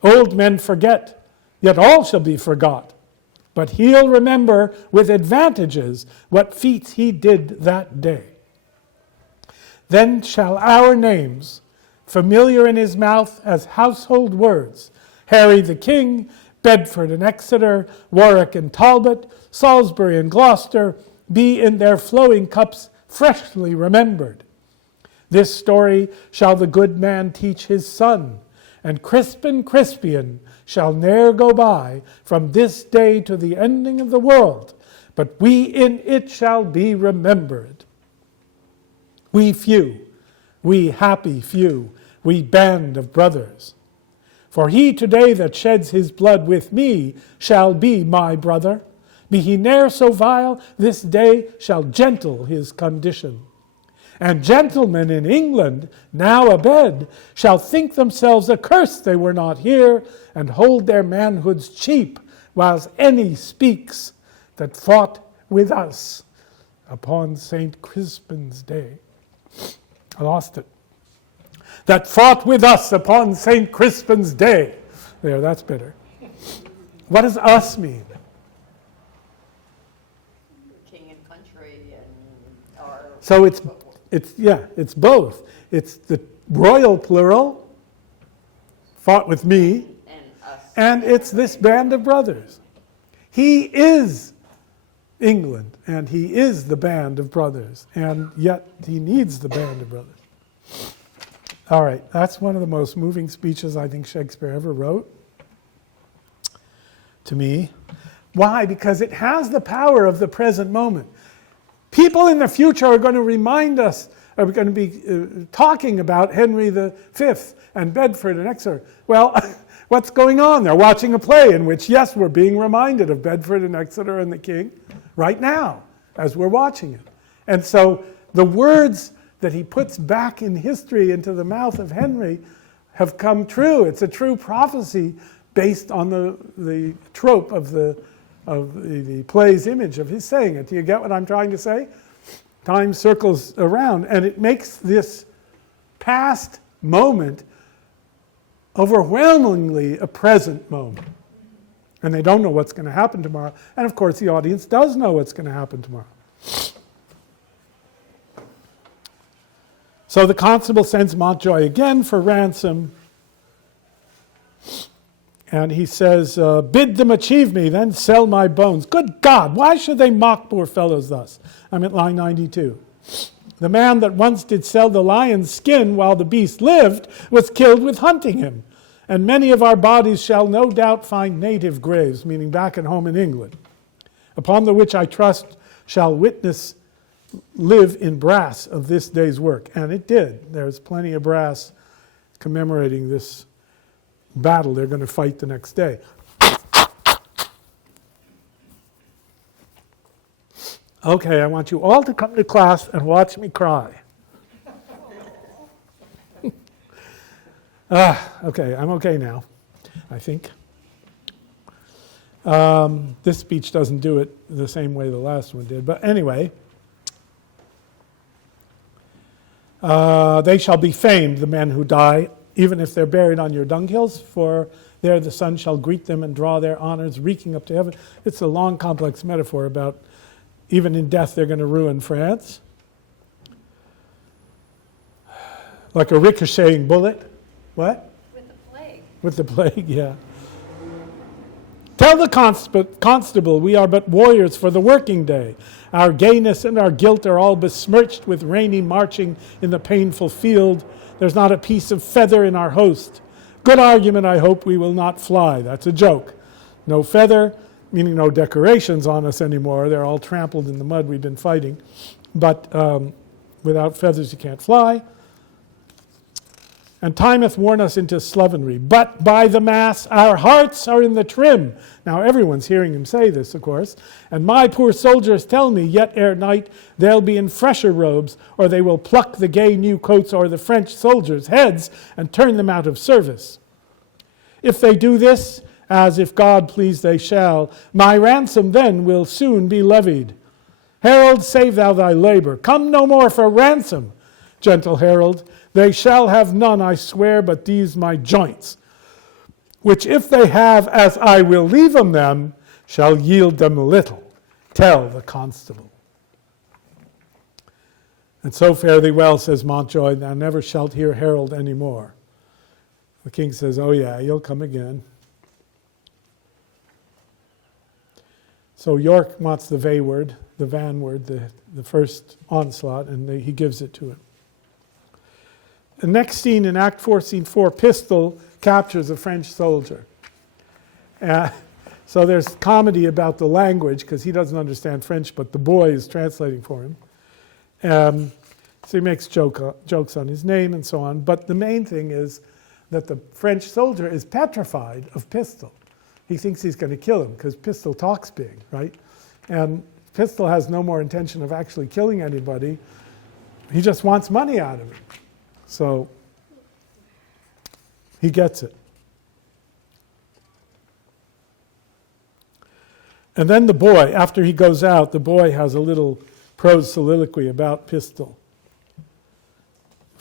Old men forget, yet all shall be forgot. But he'll remember with advantages what feats he did that day. Then shall our names, familiar in his mouth as household words, Harry the King, Bedford and Exeter, Warwick and Talbot, Salisbury and Gloucester, be in their flowing cups freshly remembered. This story shall the good man teach his son, and Crispin Crispian shall ne'er go by from this day to the ending of the world, but we in it shall be remembered. We few, we happy few, we band of brothers. For he today that sheds his blood with me shall be my brother. Be he ne'er so vile, this day shall gentle his condition. And gentlemen in England, now abed, shall think themselves accursed they were not here, and hold their manhoods cheap, whilst any speaks that fought with us upon St. Crispin's day. I lost it. That fought with us upon St. Crispin's day. There, that's better. What does us mean? King and country and our. So it's both. It's the royal plural, fought with me, And us. and it's this band of brothers. He is England, and he is the band of brothers, and yet he needs the band of brothers. All right, that's one of the most moving speeches I think Shakespeare ever wrote, to me. Why? Because it has the power of the present moment. People in the future are going to remind us, are going to be talking about Henry V and Bedford and Exeter. Well, what's going on? They're watching a play in which, yes, we're being reminded of Bedford and Exeter and the king right now as we're watching it. And so the words that he puts back in history into the mouth of Henry have come true. It's a true prophecy based on the trope of the play's image of his saying it. Do you get what I'm trying to say? Time circles around, and it makes this past moment overwhelmingly a present moment. And they don't know what's going to happen tomorrow. And of course, the audience does know what's going to happen tomorrow. So the constable sends Montjoy again for ransom. And he says, bid them achieve me, then sell my bones. Good God, why should they mock poor fellows thus? I'm at line 92. The man that once did sell the lion's skin while the beast lived was killed with hunting him. And many of our bodies shall no doubt find native graves, meaning back at home in England, upon the which I trust shall witness live in brass of this day's work. And it did. There's plenty of brass commemorating this battle they're going to fight the next day. Okay, I want you all to come to class and watch me cry. Okay, I'm okay now, I think. This speech doesn't do it the same way the last one did, but anyway. They shall be famed, the men who die, even if they're buried on your dunghills, for there the sun shall greet them and draw their honors reeking up to heaven. It's a long, complex metaphor about even in death they're going to ruin France. Like a ricocheting bullet. What? With the plague. With the plague, yeah. Tell the constable we are but warriors for the working day. Our gayness and our guilt are all besmirched with rainy marching in the painful field. There's not a piece of feather in our host. Good argument, I hope we will not fly. That's a joke. No feather, meaning no decorations on us anymore. They're all trampled in the mud we've been fighting. But without feathers you can't fly. And time hath worn us into slovenry. But by the mass, our hearts are in the trim. Now everyone's hearing him say this, of course. And my poor soldiers tell me, yet ere night they'll be in fresher robes, or they will pluck the gay new coats o'er the French soldiers' heads and turn them out of service. If they do this, as if God please they shall, my ransom then will soon be levied. Herald, save thou thy labor. Come no more for ransom, gentle herald. They shall have none, I swear, but these my joints, which if they have, as I will leave them, shall yield them little. Tell the constable. And so fare thee well, says Montjoy, thou never shalt hear herald any more. The king says, oh yeah, you'll come again. So York wants the vanward, the first onslaught, and he gives it to him. The next scene in Act 4, Scene 4, Pistol captures a French soldier. So there's comedy about the language, because he doesn't understand French, but the boy is translating for him. So he makes jokes on his name and so on. But the main thing is that the French soldier is petrified of Pistol. He thinks he's going to kill him, because Pistol talks big, right? And Pistol has no more intention of actually killing anybody. He just wants money out of it. So he gets it. And then the boy, after he goes out, the boy has a little prose soliloquy about Pistol.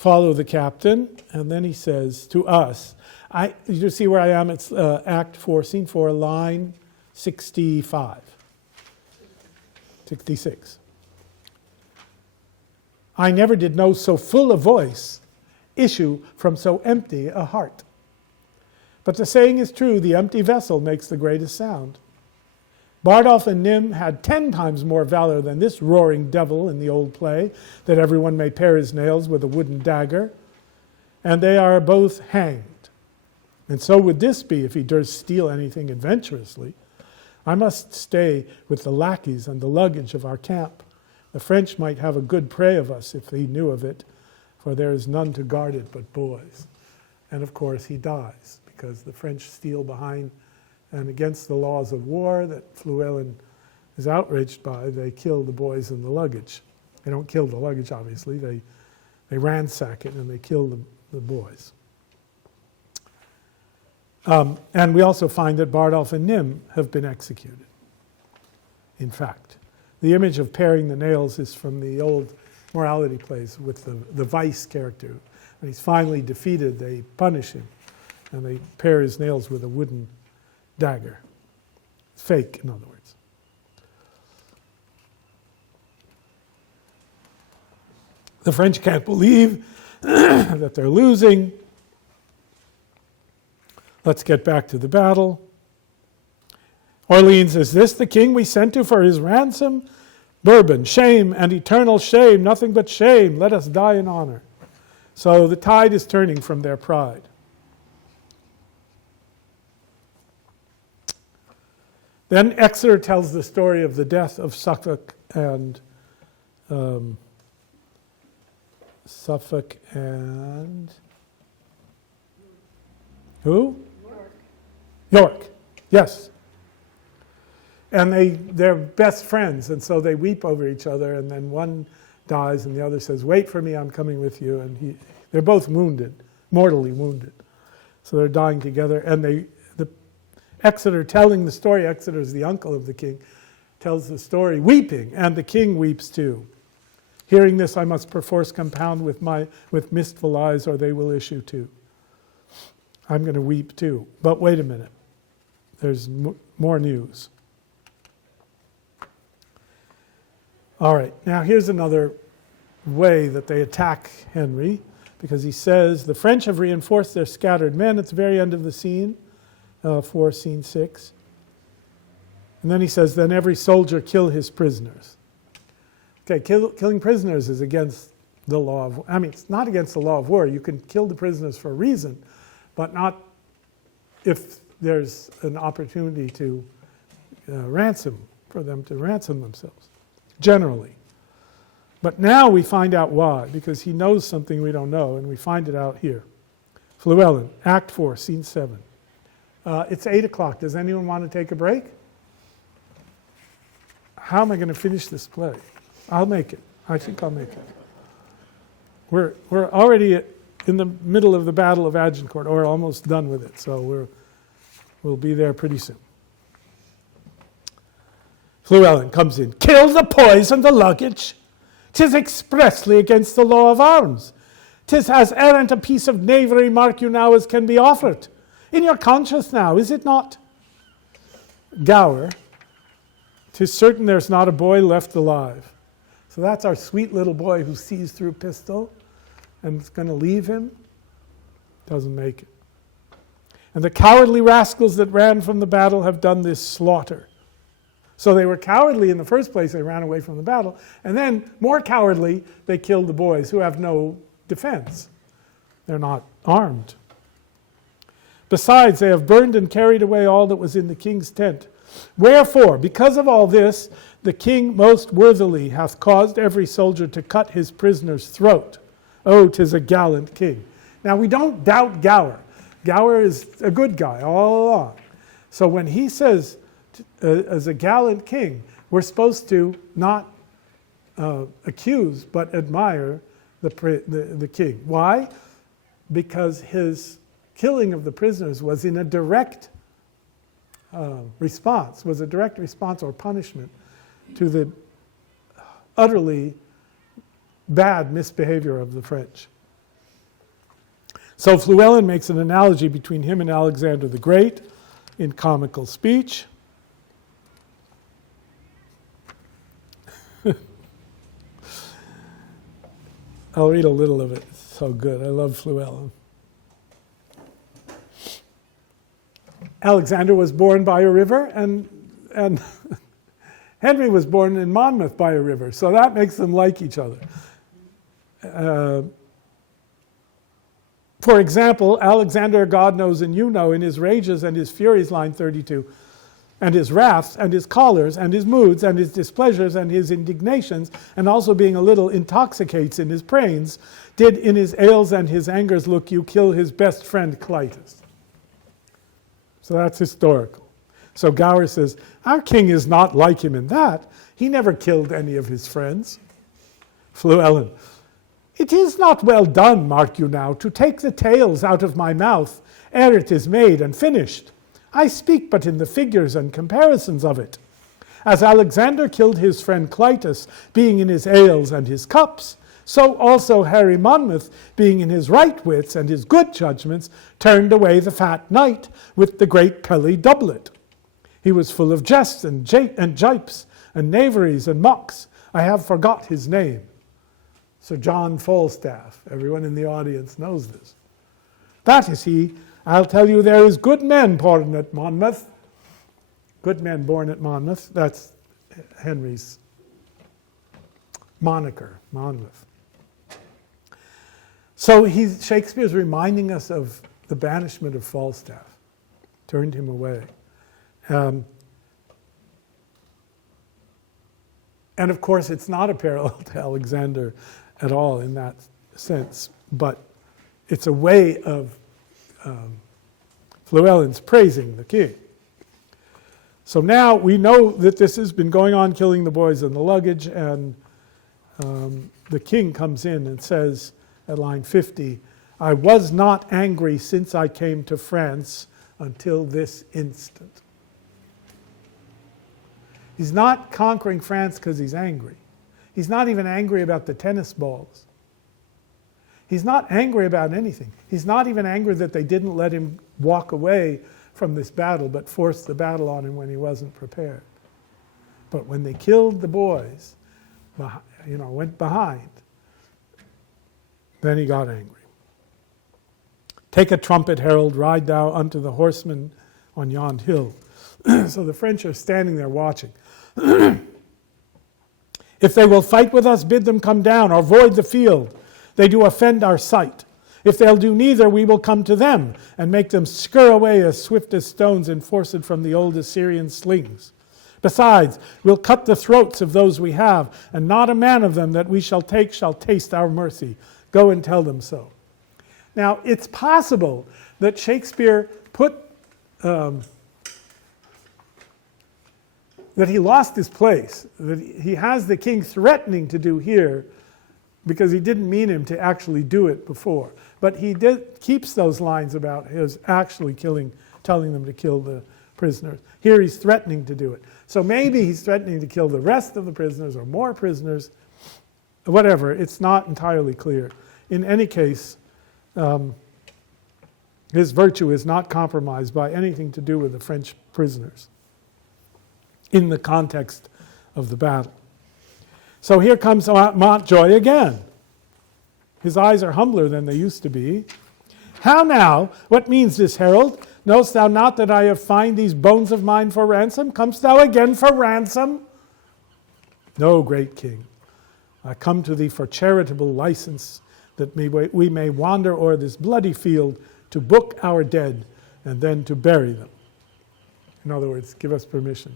follow the captain. And then he says to us, you see where I am? It's Act 4, Scene 4, line 65. 66. I never did know so full a voice issue from so empty a heart. But the saying is true, the empty vessel makes the greatest sound. Bardolph and Nym had 10 times more valor than this roaring devil in the old play, that everyone may pare his nails with a wooden dagger, and they are both hanged. And so would this be if he durst steal anything adventurously. I must stay with the lackeys and the luggage of our camp. The French might have a good prey of us if he knew of it, for there is none to guard it but boys. And of course he dies, because the French steal behind, and against the laws of war that Fluellen is outraged by, they kill the boys and the luggage. They don't kill the luggage, obviously. They ransack it and they kill the boys. And we also find that Bardolph and Nym have been executed, in fact. The image of paring the nails is from the old morality plays with the vice character. When he's finally defeated, they punish him, and they pare his nails with a wooden dagger. Fake, in other words. The French can't believe that they're losing. Let's get back to the battle. Orleans, is this the king we sent to for his ransom? Bourbon, shame and eternal shame, nothing but shame. Let us die in honor. So the tide is turning from their pride. Then Exeter tells the story of the death of Suffolk and who? York, yes. And they're best friends, and so they weep over each other, and then one dies and the other says, wait for me, I'm coming with you. And they're both wounded, mortally wounded. So they're dying together, and the Exeter telling the story, Exeter is the uncle of the king, tells the story weeping, and the king weeps too. Hearing this, I must perforce compound with mistful eyes, or they will issue too. I'm going to weep too. But wait a minute. There's more news. All right, now here's another way that they attack Henry, because he says, the French have reinforced their scattered men at the very end of the scene, 4, scene 6. And then he says, then every soldier kill his prisoners. Okay, killing prisoners is against the law of, it's not against the law of war. You can kill the prisoners for a reason, but not if there's an opportunity to for them to ransom themselves, generally. But now we find out why, because he knows something we don't know, and we find it out here. Fluellen, Act 4, Scene 7. It's 8 o'clock. Does anyone want to take a break? How am I going to finish this play? I'll make it. I think I'll make it. We're already in the middle of the Battle of Agincourt, or almost done with it, so we'll be there pretty soon. Fluellen comes in. Kill the poise and the luggage. 'Tis expressly against the law of arms. 'Tis as errant a piece of knavery, mark you now, as can be offered. In your conscience now, is it not? Gower, 'tis certain there's not a boy left alive. So that's our sweet little boy who sees through Pistol and is going to leave him. Doesn't make it. And the cowardly rascals that ran from the battle have done this slaughter. So they were cowardly in the first place, they ran away from the battle, and then, more cowardly, they killed the boys who have no defense. They're not armed. Besides, they have burned and carried away all that was in the king's tent. Wherefore, because of all this, the king most worthily hath caused every soldier to cut his prisoner's throat. Oh, 'tis a gallant king. Now, we don't doubt Gower. Gower is a good guy all along. So when he says, as a gallant king, we're supposed to not accuse but admire the king. Why? Because his killing of the prisoners was in a direct response or punishment to the utterly bad misbehavior of the French. So Fluellen makes an analogy between him and Alexander the Great in comical speech. I'll read a little of it. It's so good. I love Fluellen. Alexander was born by a river, and Henry was born in Monmouth by a river, so that makes them like each other. For example, Alexander, God knows and you know, in his rages and his furies, line 32, and his wraths and his cholers and his moods and his displeasures and his indignations, and also being a little intoxicates in his prains, did in his ails and his angers look you kill his best friend Clytus. So that's historical. So Gower says, our king is not like him in that. He never killed any of his friends. Fluellen, it is not well done, mark you now, to take the tales out of my mouth ere it is made and finished. I speak but in the figures and comparisons of it. As Alexander killed his friend Clytus, being in his ales and his cups, so also Harry Monmouth, being in his right wits and his good judgments, turned away the fat knight with the great pelly doublet. He was full of jests and jipes and knaveries and mocks. I have forgot his name. Sir John Falstaff. Everyone in the audience knows this. That is he. I'll tell you, there is good men born at Monmouth. Good men born at Monmouth. That's Henry's moniker, Monmouth. So Shakespeare's reminding us of the banishment of Falstaff. Turned him away. And of course, it's not a parallel to Alexander at all in that sense, but it's a way of Fluellen's praising the king. So now we know that this has been going on, killing the boys and the luggage, and the king comes in and says at line 50, I was not angry since I came to France until this instant. He's not conquering France because he's angry. He's not even angry about the tennis balls. He's not angry about anything. He's not even angry that they didn't let him walk away from this battle, but forced the battle on him when he wasn't prepared. But when they killed the boys, went behind, then he got angry. Take a trumpet, herald, ride thou unto the horsemen on yond hill. So the French are standing there watching. If they will fight with us, bid them come down, or void the field. They do offend our sight. If they'll do neither, we will come to them, and make them scur away as swift as stones enforced from the old Assyrian slings. Besides, we'll cut the throats of those we have, and not a man of them that we shall take shall taste our mercy. Go and tell them so. Now, it's possible that Shakespeare put that he lost his place, that he has the king threatening to do here because he didn't mean him to actually do it before. But he keeps those lines about his actually telling them to kill the prisoners. Here he's threatening to do it. So maybe he's threatening to kill the rest of the prisoners or more prisoners, whatever. It's not entirely clear. In any case, his virtue is not compromised by anything to do with the French prisoners in the context of the battle. So here comes Montjoy again. His eyes are humbler than they used to be. How now? What means this, herald? Knowest thou not that I have fined these bones of mine for ransom? Comest thou again for ransom? No, great king. I come to thee for charitable license, that we may wander o'er this bloody field to book our dead and then to bury them. In other words, give us permission.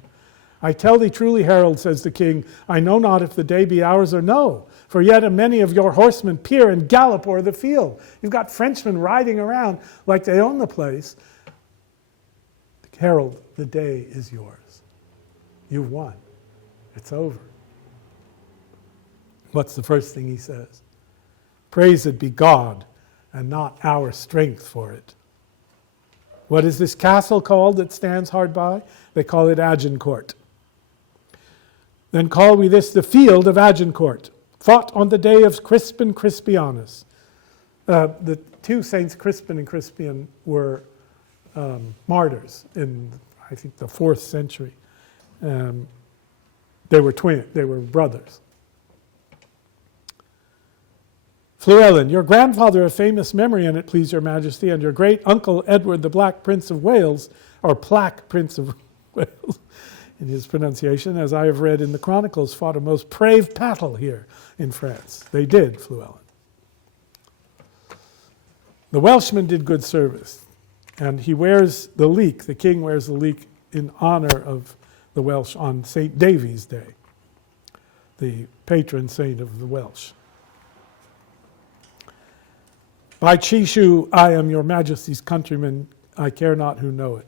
I tell thee truly, herald, says the king, I know not if the day be ours or no, for yet a many of your horsemen peer and gallop o'er the field. You've got Frenchmen riding around like they own the place. Herald, the day is yours. You've won. It's over. What's the first thing he says? Praised be God, and not our strength for it. What is this castle called that stands hard by? They call it Agincourt. Then call we this the field of Agincourt, fought on the day of Crispin Crispianus. The two saints, Crispin and Crispian, were martyrs in, I think, the 4th century. They were brothers. Fluellen, your grandfather of famous memory, and it please your majesty, and your great uncle Edward the Black Prince of Wales, or Plaque Prince of Wales, in his pronunciation, as I have read in the Chronicles, fought a most brave battle here in France. They did, Fluellen. The Welshman did good service, and he wears the leek, the king wears the leek in honor of the Welsh on St. Davy's Day, the patron saint of the Welsh. By Chishu, I am your majesty's countryman, I care not who know it.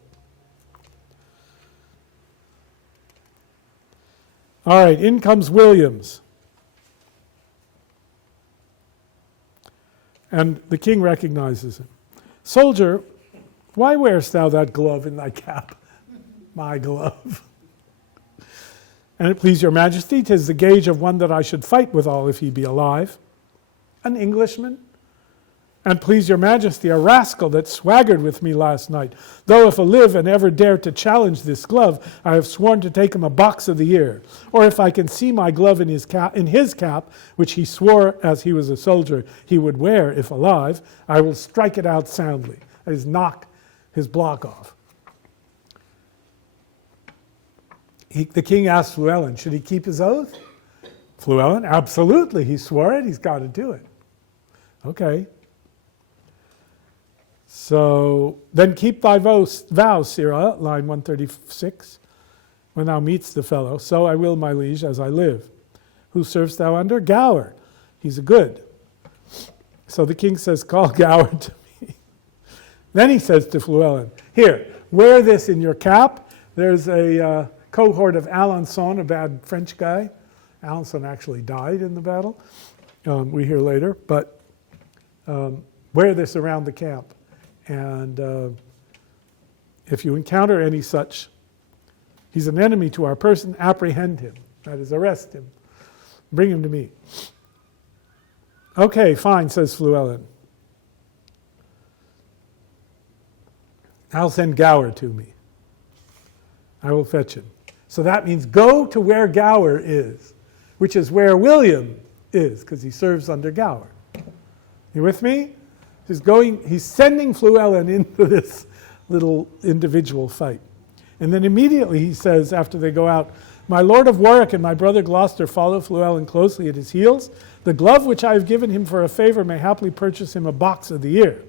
All right, in comes Williams. And the king recognizes him. Soldier, why wearest thou that glove in thy cap? My glove. And it please your majesty, 'tis the gage of one that I should fight withal if he be alive. An Englishman? And please your majesty, a rascal that swaggered with me last night. Though if I live and ever dare to challenge this glove, I have sworn to take him a box of the ear. Or if I can see my glove in his cap, which he swore as he was a soldier he would wear if alive, I will strike it out soundly. That is, knock his block off. The king asked Fluellen, should he keep his oath? Fluellen, absolutely. He swore it. He's got to do it. Okay. So, then keep thy vows, Sirrah, line 136, when thou meetst the fellow. So I will, my liege, as I live. Who servest thou under? Gower. He's a good. So the king says, call Gower to me. Then he says to Fluellen, here, wear this in your cap. There's a cohort of Alençon, a bad French guy. Alençon actually died in the battle. We hear later. But wear this around the camp. And if you encounter any such, he's an enemy to our person, apprehend him. That is, arrest him. Bring him to me. Okay, fine, says Fluellen. I'll send Gower to me. I will fetch him. So that means go to where Gower is, which is where William is, because he serves under Gower. You with me? He's sending Fluellen into this little individual fight. And then immediately he says, after they go out, my lord of Warwick and my brother Gloucester follow Fluellen closely at his heels. The glove which I have given him for a favor may haply purchase him a box of the ear.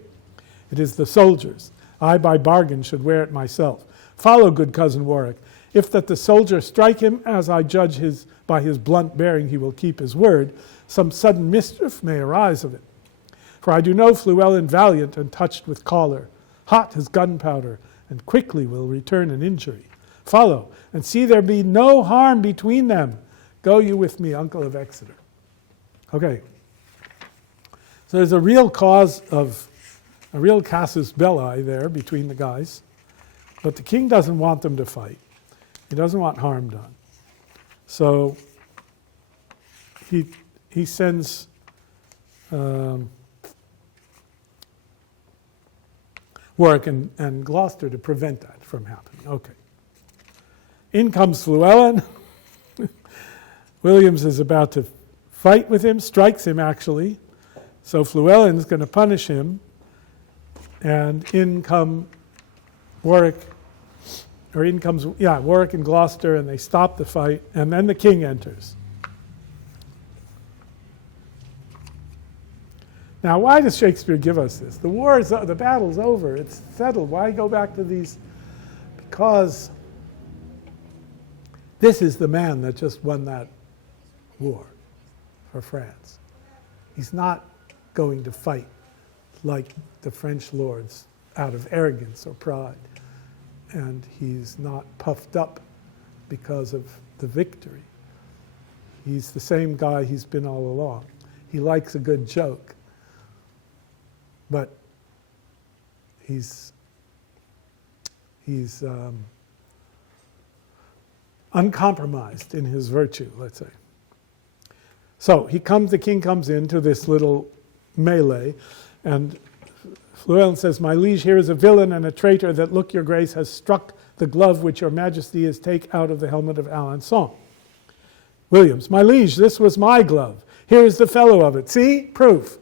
It is the soldiers. I by bargain should wear it myself. Follow, good cousin Warwick. If that the soldier strike him, as I judge by his blunt bearing he will keep his word, some sudden mischief may arise of it. For I do know Fluellen valiant and touched with choler, hot as gunpowder, and quickly will return an injury. Follow, and see there be no harm between them. Go you with me, uncle of Exeter. Okay. So there's a real casus belli there between the guys. But the king doesn't want them to fight. He doesn't want harm done. So he sends Warwick and Gloucester to prevent that from happening. Okay. In comes Fluellen. Williams is about to fight with him, strikes him actually. So Fluellen's going to punish him. And in come Warwick and Gloucester, and they stop the fight, and then the king enters. Now, why does Shakespeare give us this? The battle's over. It's settled. Why go back to these? Because this is the man that just won that war for France. He's not going to fight like the French lords out of arrogance or pride. And he's not puffed up because of the victory. He's the same guy he's been all along. He likes a good joke. But he's uncompromised in his virtue, let's say. So the king comes into this little melee, And Fluellen says, my liege, here is a villain and a traitor that, look, your grace, has struck the glove which your majesty is take out of the helmet of Alençon. Williams, my liege, this was my glove. Here is the fellow of it. See? Proof.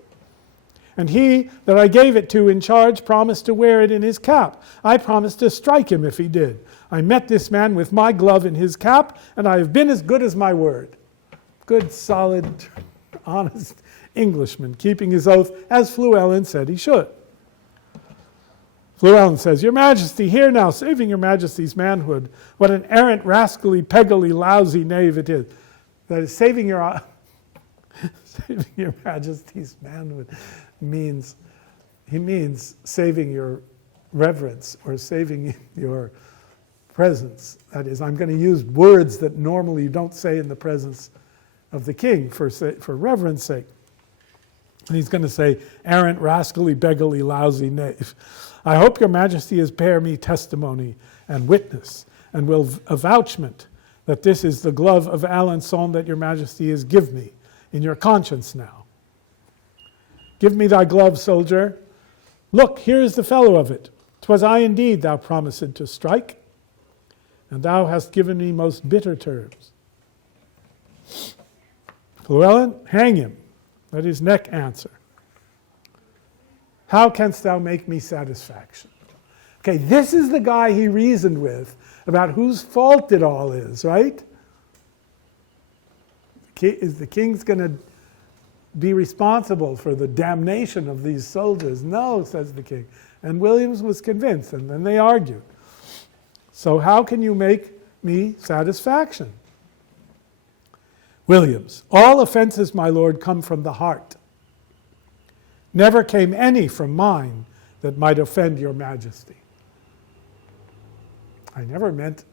And he that I gave it to in charge promised to wear it in his cap. I promised to strike him if he did. I met this man with my glove in his cap, and I have been as good as my word. Good, solid, honest Englishman, keeping his oath as Fluellen said he should. Fluellen says, Your Majesty, hear now, saving your Majesty's manhood, what an arrant, rascally, peggily, lousy knave it is. That is, saving your Majesty's manhood means saving your reverence or saving your presence. That is, I'm going to use words that normally you don't say in the presence of the king for reverence sake. And he's going to say, arrant, rascally, beggarly, lousy knave. I hope your majesty is bear me testimony and witness, and will avouchment that this is the glove of Alençon that your majesty is give me in your conscience now. Give me thy glove, soldier. Look, here is the fellow of it. 'Twas I indeed thou promised to strike, and thou hast given me most bitter terms. Fluellen, hang him. Let his neck answer. How canst thou make me satisfaction? Okay, this is the guy he reasoned with about whose fault it all is, right? Is the king's going to be responsible for the damnation of these soldiers? No, says the king. And Williams was convinced, and then they argued. So how can you make me satisfaction? Williams, all offenses, my lord, come from the heart. Never came any from mine that might offend your majesty. I never meant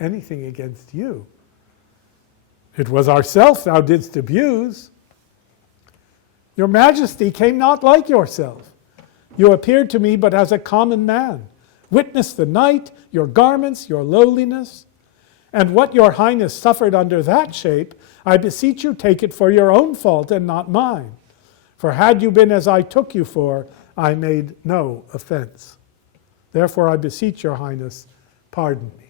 anything against you. It was ourself thou didst abuse. Your majesty came not like yourself. You appeared to me but as a common man. Witness the night, your garments, your lowliness. And what your highness suffered under that shape, I beseech you take it for your own fault and not mine. For had you been as I took you for, I made no offense. Therefore I beseech your highness, pardon me.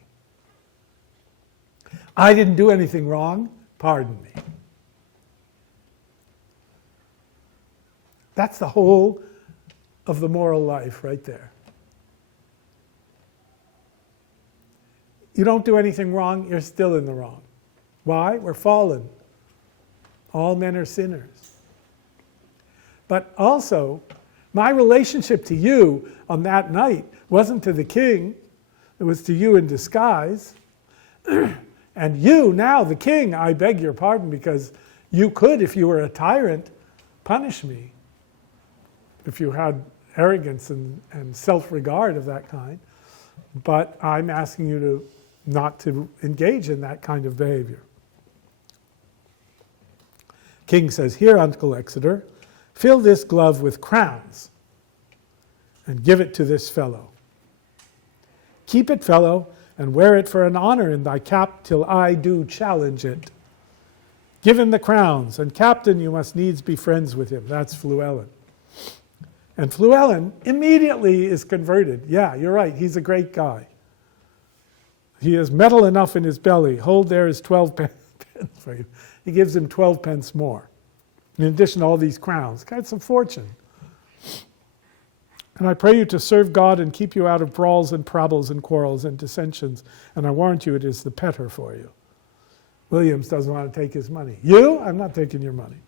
I didn't do anything wrong, pardon me. That's the whole of the moral life right there. You don't do anything wrong, you're still in the wrong. Why? We're fallen. All men are sinners. But also, my relationship to you on that night wasn't to the king, it was to you in disguise. And you, now the king, I beg your pardon, because you could, if you were a tyrant, punish me. If you had arrogance and self-regard of that kind. But I'm asking you not to engage in that kind of behavior. King says, here, Uncle Exeter, fill this glove with crowns and give it to this fellow. Keep it, fellow, and wear it for an honor in thy cap till I do challenge it. Give him the crowns, and captain, you must needs be friends with him. That's Fluellen. And Fluellen immediately is converted. Yeah, you're right, he's a great guy. He has metal enough in his belly. Hold, there is 12 pence for you. He gives him 12 pence more. In addition to all these crowns. Got some fortune. And I pray you to serve God and keep you out of brawls and prabbles and quarrels and dissensions. And I warrant you it is the better for you. Williams doesn't want to take his money. You? I'm not taking your money.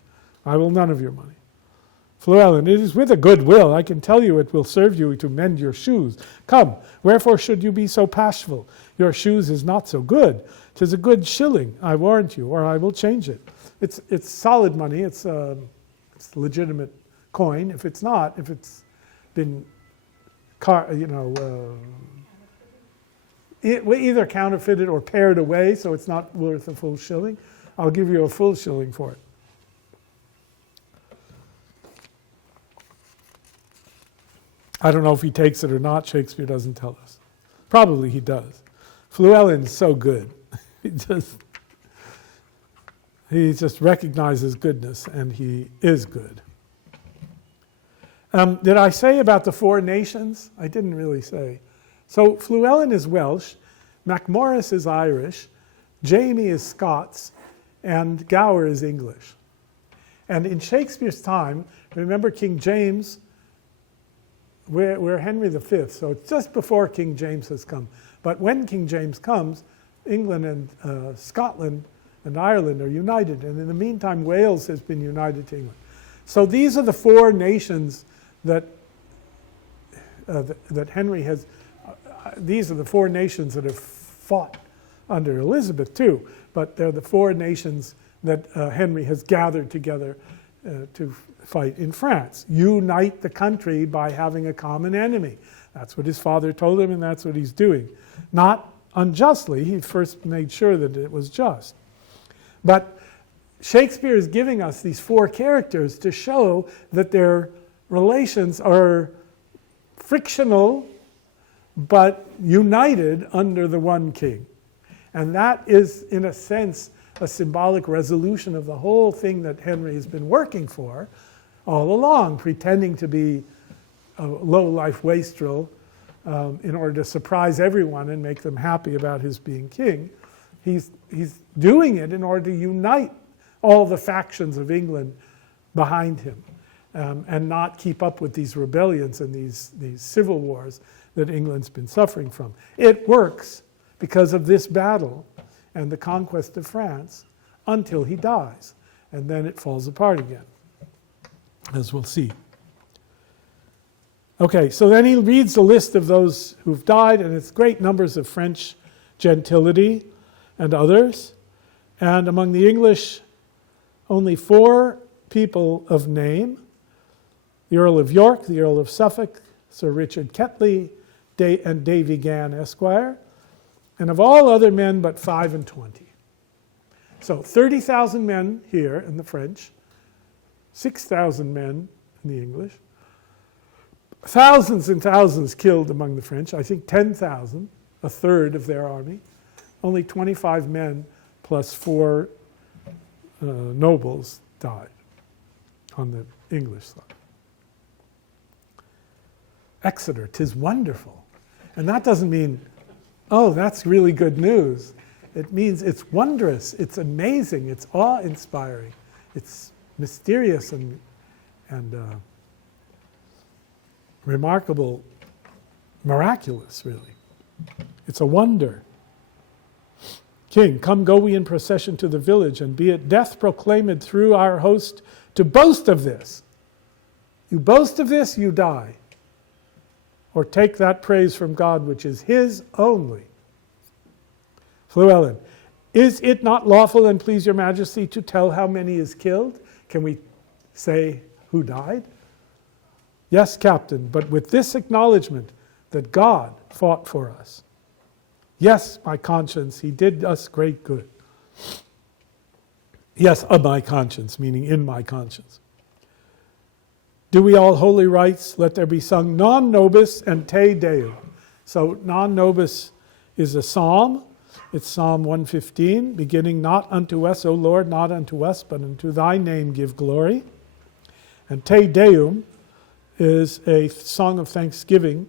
I will none of your money. Fluellen, it is with a good will. I can tell you it will serve you to mend your shoes. Come, wherefore should you be so bashful? Your shoes is not so good. 'Tis a good shilling, I warrant you, or I will change it. It's solid money. It's legitimate coin. If it's not, if it's been, either counterfeited or pared away, so it's not worth a full shilling, I'll give you a full shilling for it. I don't know if he takes it or not. Shakespeare doesn't tell us. Probably he does. Fluellen's so good. He just recognizes goodness, and he is good. Did I say about the four nations? I didn't really say. So Fluellen is Welsh, MacMorris is Irish, Jamie is Scots, and Gower is English. And in Shakespeare's time, remember King James, we're Henry V, so it's just before King James has come. But when King James comes, England and Scotland and Ireland are united. And in the meantime, Wales has been united to England. So these are the four nations that Henry has, these are the four nations that have fought under Elizabeth too. But they're the four nations that Henry has gathered together to fight in France. Unite the country by having a common enemy. That's what his father told him, and that's what he's doing. Not unjustly. He first made sure that it was just. But Shakespeare is giving us these four characters to show that their relations are frictional but united under the one king. And that is, in a sense, a symbolic resolution of the whole thing that Henry has been working for all along, pretending to be a low-life wastrel in order to surprise everyone and make them happy about his being king. He's doing it in order to unite all the factions of England behind him and not keep up with these rebellions and these civil wars that England's been suffering from. It works because of this battle and the conquest of France until he dies. And then it falls apart again, as we'll see. Okay, so then he reads the list of those who've died, and it's great numbers of French gentility and others. And among the English, only 4 people of name: the Earl of York, the Earl of Suffolk, Sir Richard Ketley, and Davy Gann, Esquire, and of all other men but 5 and 20. So 30,000 men here in the French, 6,000 men in the English, thousands and thousands killed among the French, I think 10,000, a third of their army, only 25 men plus 4 nobles died on the English side. Exeter, 'tis wonderful. And that doesn't mean, oh, that's really good news. It means it's wondrous, it's amazing, it's awe-inspiring, it's mysterious and remarkable, miraculous, really. It's a wonder. King, come go we in procession to the village, and be it death proclaimed through our host to boast of this. You boast of this, you die. Or take that praise from God which is his only. Fluellen, is it not lawful and please your majesty to tell how many is killed? Can we say who died? Yes, captain, but with this acknowledgement that God fought for us. Yes, my conscience, he did us great good. Yes, of my conscience, meaning in my conscience. Do we all holy rites, let there be sung non nobis and te deum. So non nobis is a psalm. It's Psalm 115, beginning, not unto us, O Lord, not unto us, but unto thy name give glory. And te deum is a song of thanksgiving.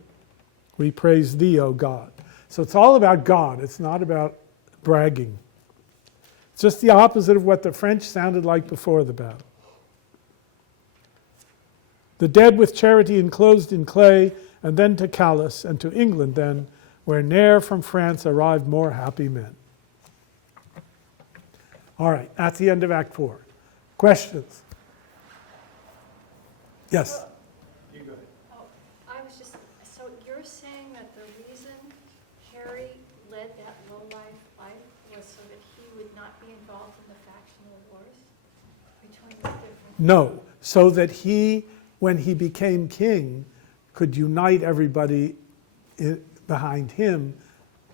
We praise thee, O God. So it's all about God. It's not about bragging. It's just the opposite of what the French sounded like before the battle. The dead with charity enclosed in clay, and then to Calais, and to England then, where ne'er from France arrived more happy men. All right, that's the end of Act 4. Questions? Yes? You go ahead. Oh, I was just, so you're saying that the reason Harry led that low-life life was so that he would not be involved in the factional wars between the different... No, so that he, when he became king, could unite everybody behind him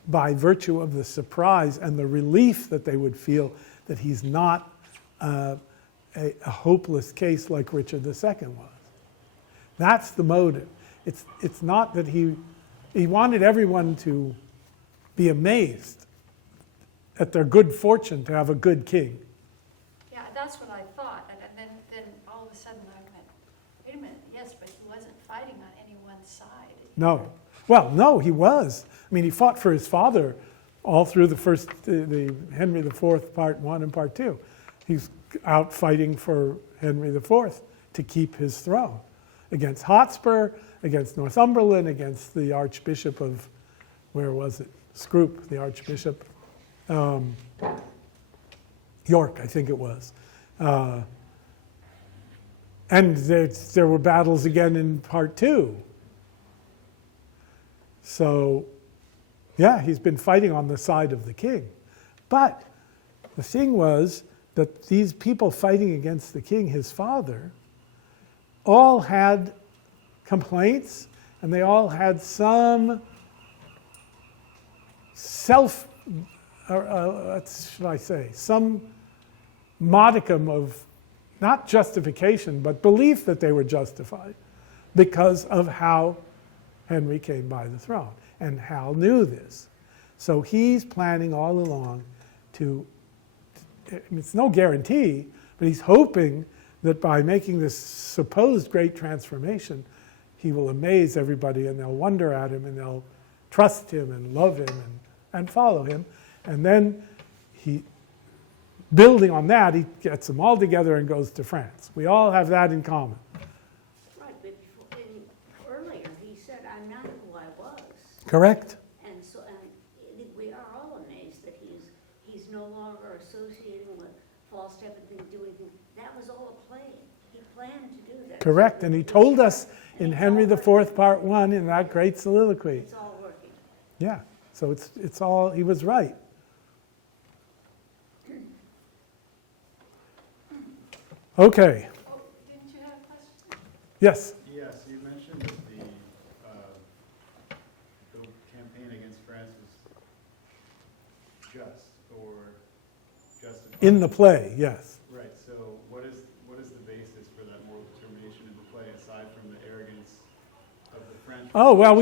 by virtue of the surprise and the relief that they would feel that he's not a hopeless case like Richard II was. That's the motive. It's not that he wanted everyone to be amazed at their good fortune to have a good king. Yeah, that's what I thought. And then all of a sudden I went, wait a minute, yeah, Yes, but he wasn't fighting on any one side. No. Well, no, he was. I mean, he fought for his father all through the Henry IV, Part 1 and Part 2. He's out fighting for Henry IV to keep his throne against Hotspur, against Northumberland, against the Archbishop of, where was it? Scroop, the Archbishop. York, I think it was. And there were battles again in Part 2. So, yeah, he's been fighting on the side of the king. But the thing was that these people fighting against the king, his father, all had complaints, and they all had some what should I say, some modicum of, not justification, but belief that they were justified because of how Henry came by the throne. And Hal knew this. So he's planning all along to, it's no guarantee, but he's hoping that by making this supposed great transformation, he will amaze everybody and they'll wonder at him and they'll trust him and love him and follow him. And then building on that, he gets them all together and goes to France. We all have that in common. Right, but earlier he said, I'm not who I was. Correct? And so we are all amazed that he's no longer associating with false step and doing things. That was all a play. He planned to do that. Correct. And he told us in Henry IV, Part 1, in that great soliloquy. It's all working. Yeah. So it's all, he was right. Okay. Oh, didn't you have a question? Yes. Yes, you mentioned that the campaign against France was just or justified. In the play, yes. Right. So what is the basis for that moral determination in the play aside from the arrogance of the French? Oh, well,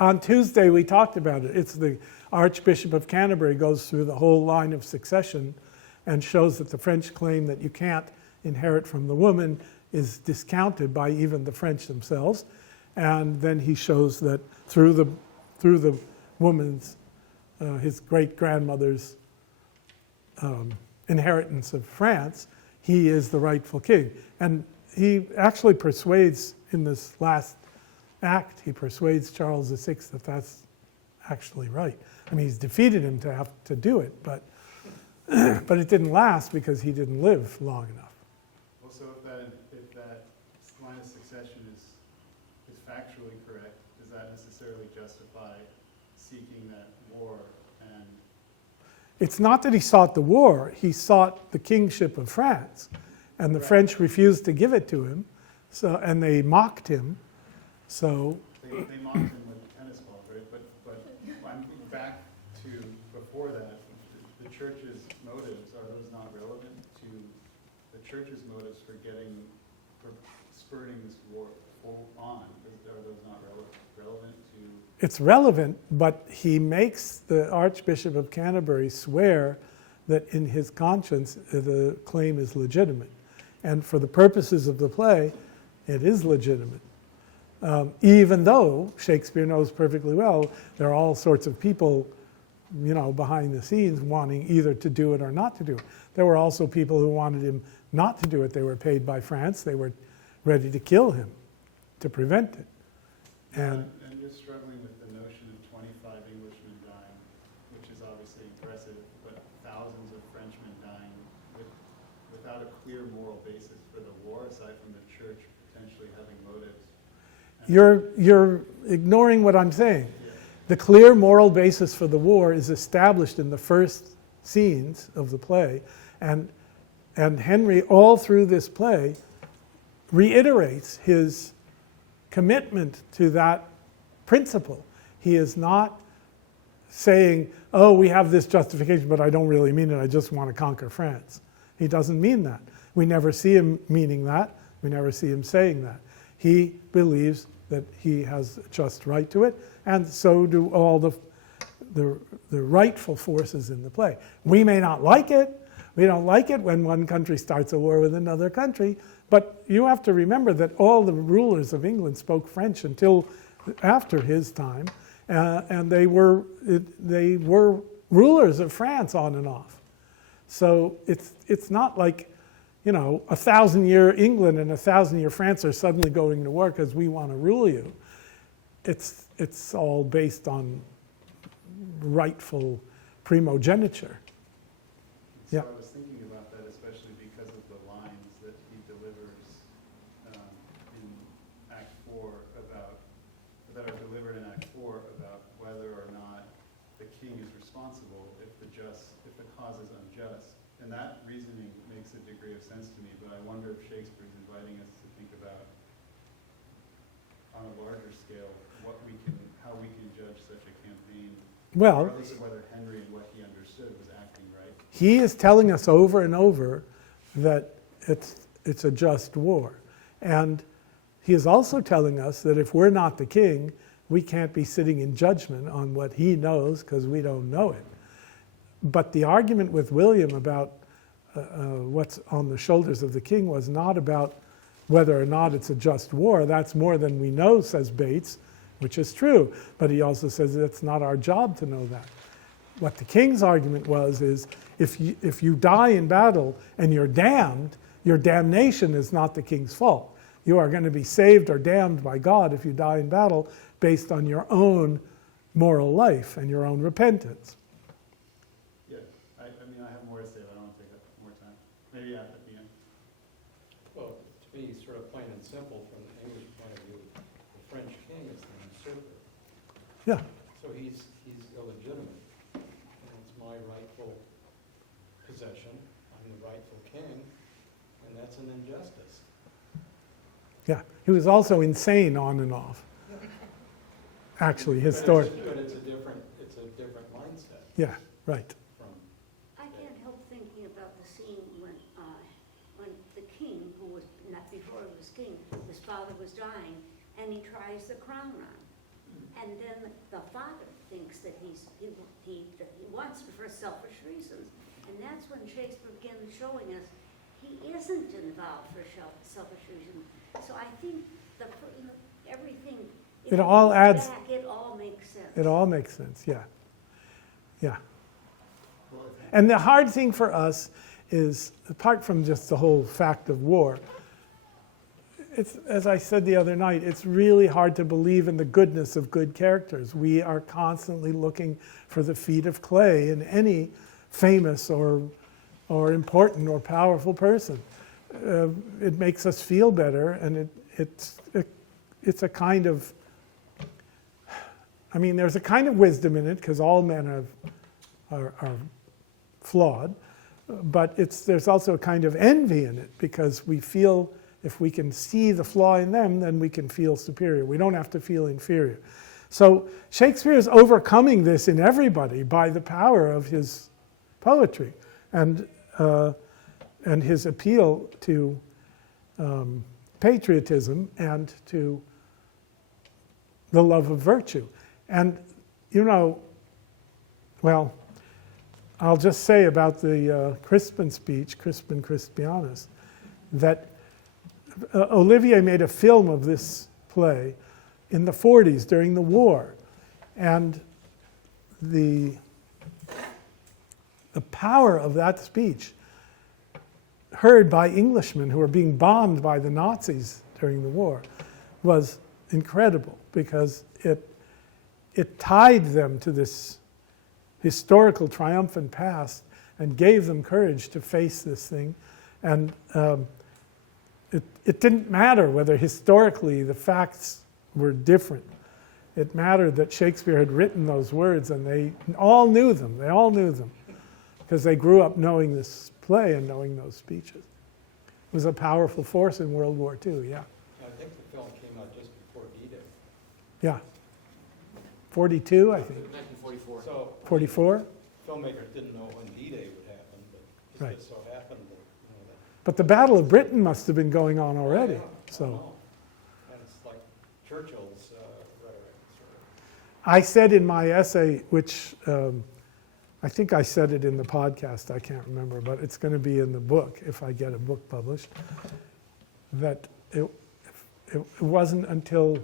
on Tuesday we talked about it. It's the Archbishop of Canterbury goes through the whole line of succession and shows that the French claim that you can't inherit from the woman is discounted by even the French themselves. And then he shows that through the woman's, his great-grandmother's inheritance of France, he is the rightful king. And he actually persuades, in this last act, he persuades Charles VI that that's actually right. I mean, he's defeated him to have to do it, but it didn't last because he didn't live long enough. Well, so if that line of succession is factually correct, does that necessarily justify seeking that war? And It's not that he sought the war, he sought the kingship of France. And the French refused to give it to him, and they mocked him. So they mocked him with tennis balls, right? But I'm back to before that. The church's motives, are those not relevant to the church's motives for spurring this war on? Are those not relevant to? it's relevant, but he makes the Archbishop of Canterbury swear that in his conscience the claim is legitimate. And for the purposes of the play, it is legitimate. Even though Shakespeare knows perfectly well there are all sorts of people, behind the scenes wanting either to do it or not to do it. There were also people who wanted him not to do it. They were paid by France. They were ready to kill him to prevent it. And I'm just struggling with the notion of 25 Englishmen dying, which is obviously impressive, but thousands of Frenchmen dying without a clear moral basis for the war, aside from the church potentially having motives. you're ignoring what I'm saying. The clear moral basis for the war is established in the first scenes of the play, and Henry, all through this play, reiterates his commitment to that principle. He is not saying, oh, we have this justification, but I don't really mean it, I just want to conquer France. He doesn't mean that. We never see him meaning that. We never see him saying that. He believes that he has a just right to it, and so do all the rightful forces in the play. We may not like it, We don't like it when one country starts a war with another country, but you have to remember that all the rulers of England spoke French until after his time, and they were rulers of France on and off. So it's not like, 1,000-year England and 1,000-year France are suddenly going to war because we want to rule you. It's all based on rightful primogeniture. So Yeah. I was thinking about that, especially because of the lines that he delivers in Act 4 that are delivered in Act 4 about whether or not the king is responsible if the cause is unjust. And that reasoning makes a degree of sense to me, but I wonder if Shakespeare is inviting us to think about, on a larger scale, how we can judge such a campaign, Well, regardless of whether Henry and what he understood was acting right. he is telling us over and over that it's a just war. And he is also telling us that if we're not the king, we can't be sitting in judgment on what he knows because we don't know it. But the argument with William about what's on the shoulders of the king was not about whether or not it's a just war. That's more than we know, says Bates, which is true. But he also says it's not our job to know that. What the king's argument is if you die in battle and you're damned, your damnation is not the king's fault. You are going to be saved or damned by God if you die in battle based on your own moral life and your own repentance. Yeah, I mean, I have more to say, but I don't want to take up more time. Maybe at the end. Well, to be sort of plain and simple from the English point of view, the French king is the usurper. Yeah. So he's illegitimate. And it's my rightful possession. I'm the rightful king, and that's an injustice. Yeah. He was also insane on and off. Actually, his story. But it's a different mindset Yeah, right. from. I can't help thinking about the scene when the king, who was, not before he was king, his father was dying, and he tries the crown on. And then the father thinks that he wants it for selfish reasons. And that's when Shakespeare begins showing us he isn't involved for selfish reasons. So I think everything, if It you all look adds- back, it all makes sense. It all makes sense, yeah. Yeah. And the hard thing for us is, apart from just the whole fact of war, it's, as I said the other night, it's really hard to believe in the goodness of good characters. We are constantly looking for the feet of clay in any famous or important or powerful person. It makes us feel better, and it's a kind of, I mean, there's a kind of wisdom in it because all men are flawed, but there's also a kind of envy in it because we feel if we can see the flaw in them, then we can feel superior. We don't have to feel inferior. So Shakespeare is overcoming this in everybody by the power of his poetry and his appeal to patriotism and to the love of virtue. And, well, I'll just say about the Crispin speech, Crispin Crispianus, that Olivier made a film of this play in the 40s during the war. And the power of that speech, heard by Englishmen who were being bombed by the Nazis during the war, was incredible because it tied them to this historical triumphant past and gave them courage to face this thing. And it didn't matter whether historically the facts were different. It mattered that Shakespeare had written those words and they all knew them. They all knew them because they grew up knowing this play and knowing those speeches. It was a powerful force in World War II, yeah. I think the film came out just before D-Day. Yeah. 42, I think. 1944. So 44? filmmakers didn't know when D-Day would happen, but Right. it just so happened that, But the Battle of Britain must have been going on already. Yeah, I So know. And it's like Churchill's rhetoric, sort of. I said in my essay, which I think I said it in the podcast, I can't remember, but it's going to be in the book if I get a book published, that it wasn't until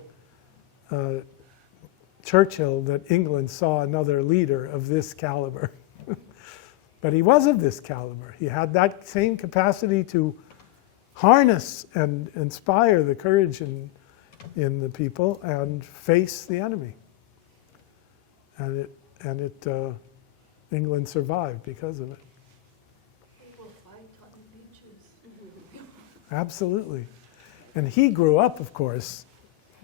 Churchill that England saw another leader of this caliber. But he was of this caliber. He had that same capacity to harness and inspire the courage in the people and face the enemy. And England survived because of it. People fight on the beaches. Absolutely. And he grew up, of course,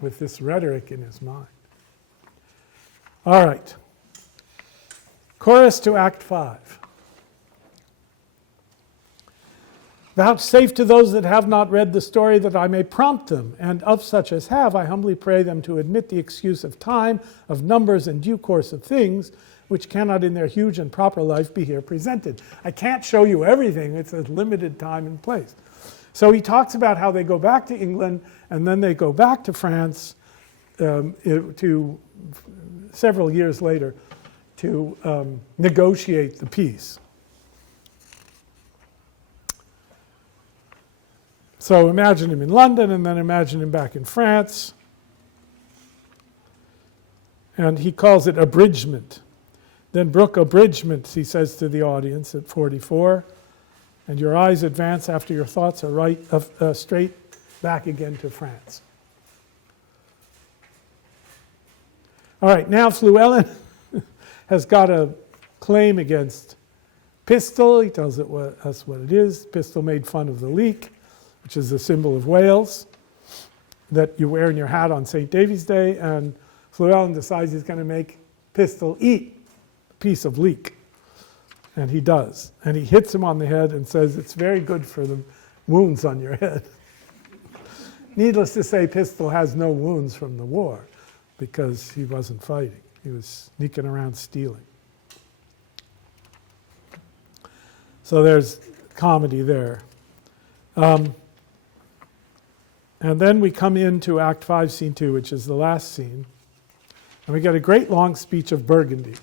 with this rhetoric in his mind. All right. Chorus to Act 5. Vouchsafe to those that have not read the story that I may prompt them, and of such as have, I humbly pray them to admit the excuse of time, of numbers, and due course of things, which cannot in their huge and proper life be here presented. I can't show you everything, it's a limited time and place. So he talks about how they go back to England, and then they go back to France to several years later to negotiate the peace. So imagine him in London, and then imagine him back in France. And he calls it abridgment. Then brook abridgment, he says to the audience at 44. And your eyes advance after your thoughts are straight back again to France. All right, now Fluellen has got a claim against Pistol. He tells us what it is. Pistol made fun of the leek, which is the symbol of Wales that you wear in your hat on St. David's Day, and Fluellen decides he's going to make Pistol eat a piece of leek. And he does. And he hits him on the head and says, it's very good for the wounds on your head. Needless to say, Pistol has no wounds from the war because he wasn't fighting. He was sneaking around stealing. So there's comedy there. And then we come into Act 5, Scene 2, which is the last scene. And we get a great long speech of Burgundy.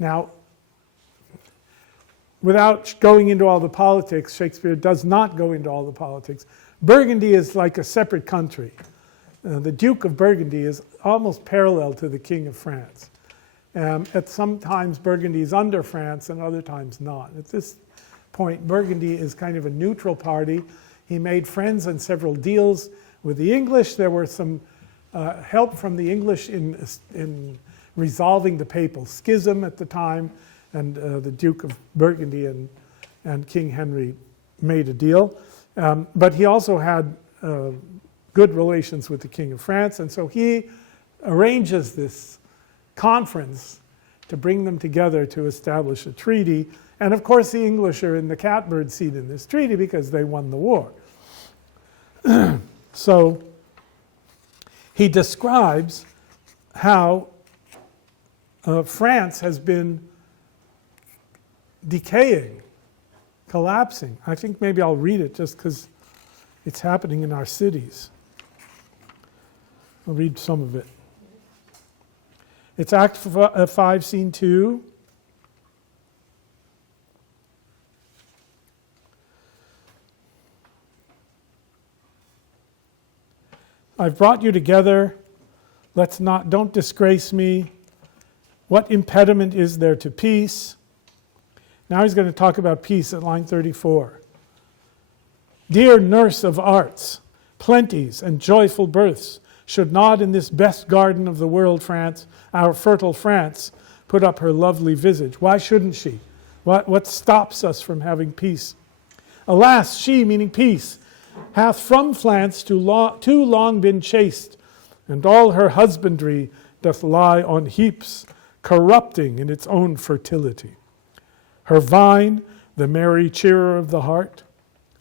Now, without going into all the politics, Shakespeare does not go into all the politics. Burgundy is like a separate country. The Duke of Burgundy is almost parallel to the King of France. At some times, Burgundy is under France, and other times not. At this point, Burgundy is kind of a neutral party. He made friends and several deals with the English. There were some help from the English in resolving the papal schism at the time, and the Duke of Burgundy and King Henry made a deal. But he also had good relations with the King of France, and so he arranges this conference to bring them together to establish a treaty. And of course, the English are in the catbird seat in this treaty because they won the war. So he describes how France has been decaying, collapsing. I think maybe I'll read it just because it's happening in our cities. I'll read some of it. It's Act 5, Scene 2. I've brought you together. Don't disgrace me. What impediment is there to peace? Now he's going to talk about peace at line 34. Dear nurse of arts, plenties and joyful births, should not in this best garden of the world, France, our fertile France, put up her lovely visage? Why shouldn't she? What stops us from having peace? Alas, she, meaning peace, hath from France too long been chased, and all her husbandry doth lie on heaps, corrupting in its own fertility. Her vine, the merry cheerer of the heart,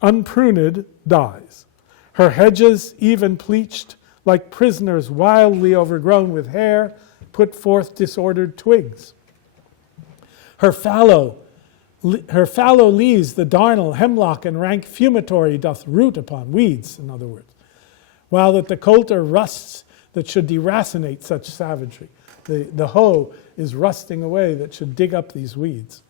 unpruned dies. Her hedges, even pleached, like prisoners wildly overgrown with hair, put forth disordered twigs. Her fallow leaves, the darnel, hemlock, and rank fumitory doth root upon weeds, in other words, while that the coulter rusts that should deracinate such savagery. The hoe is rusting away that should dig up these weeds.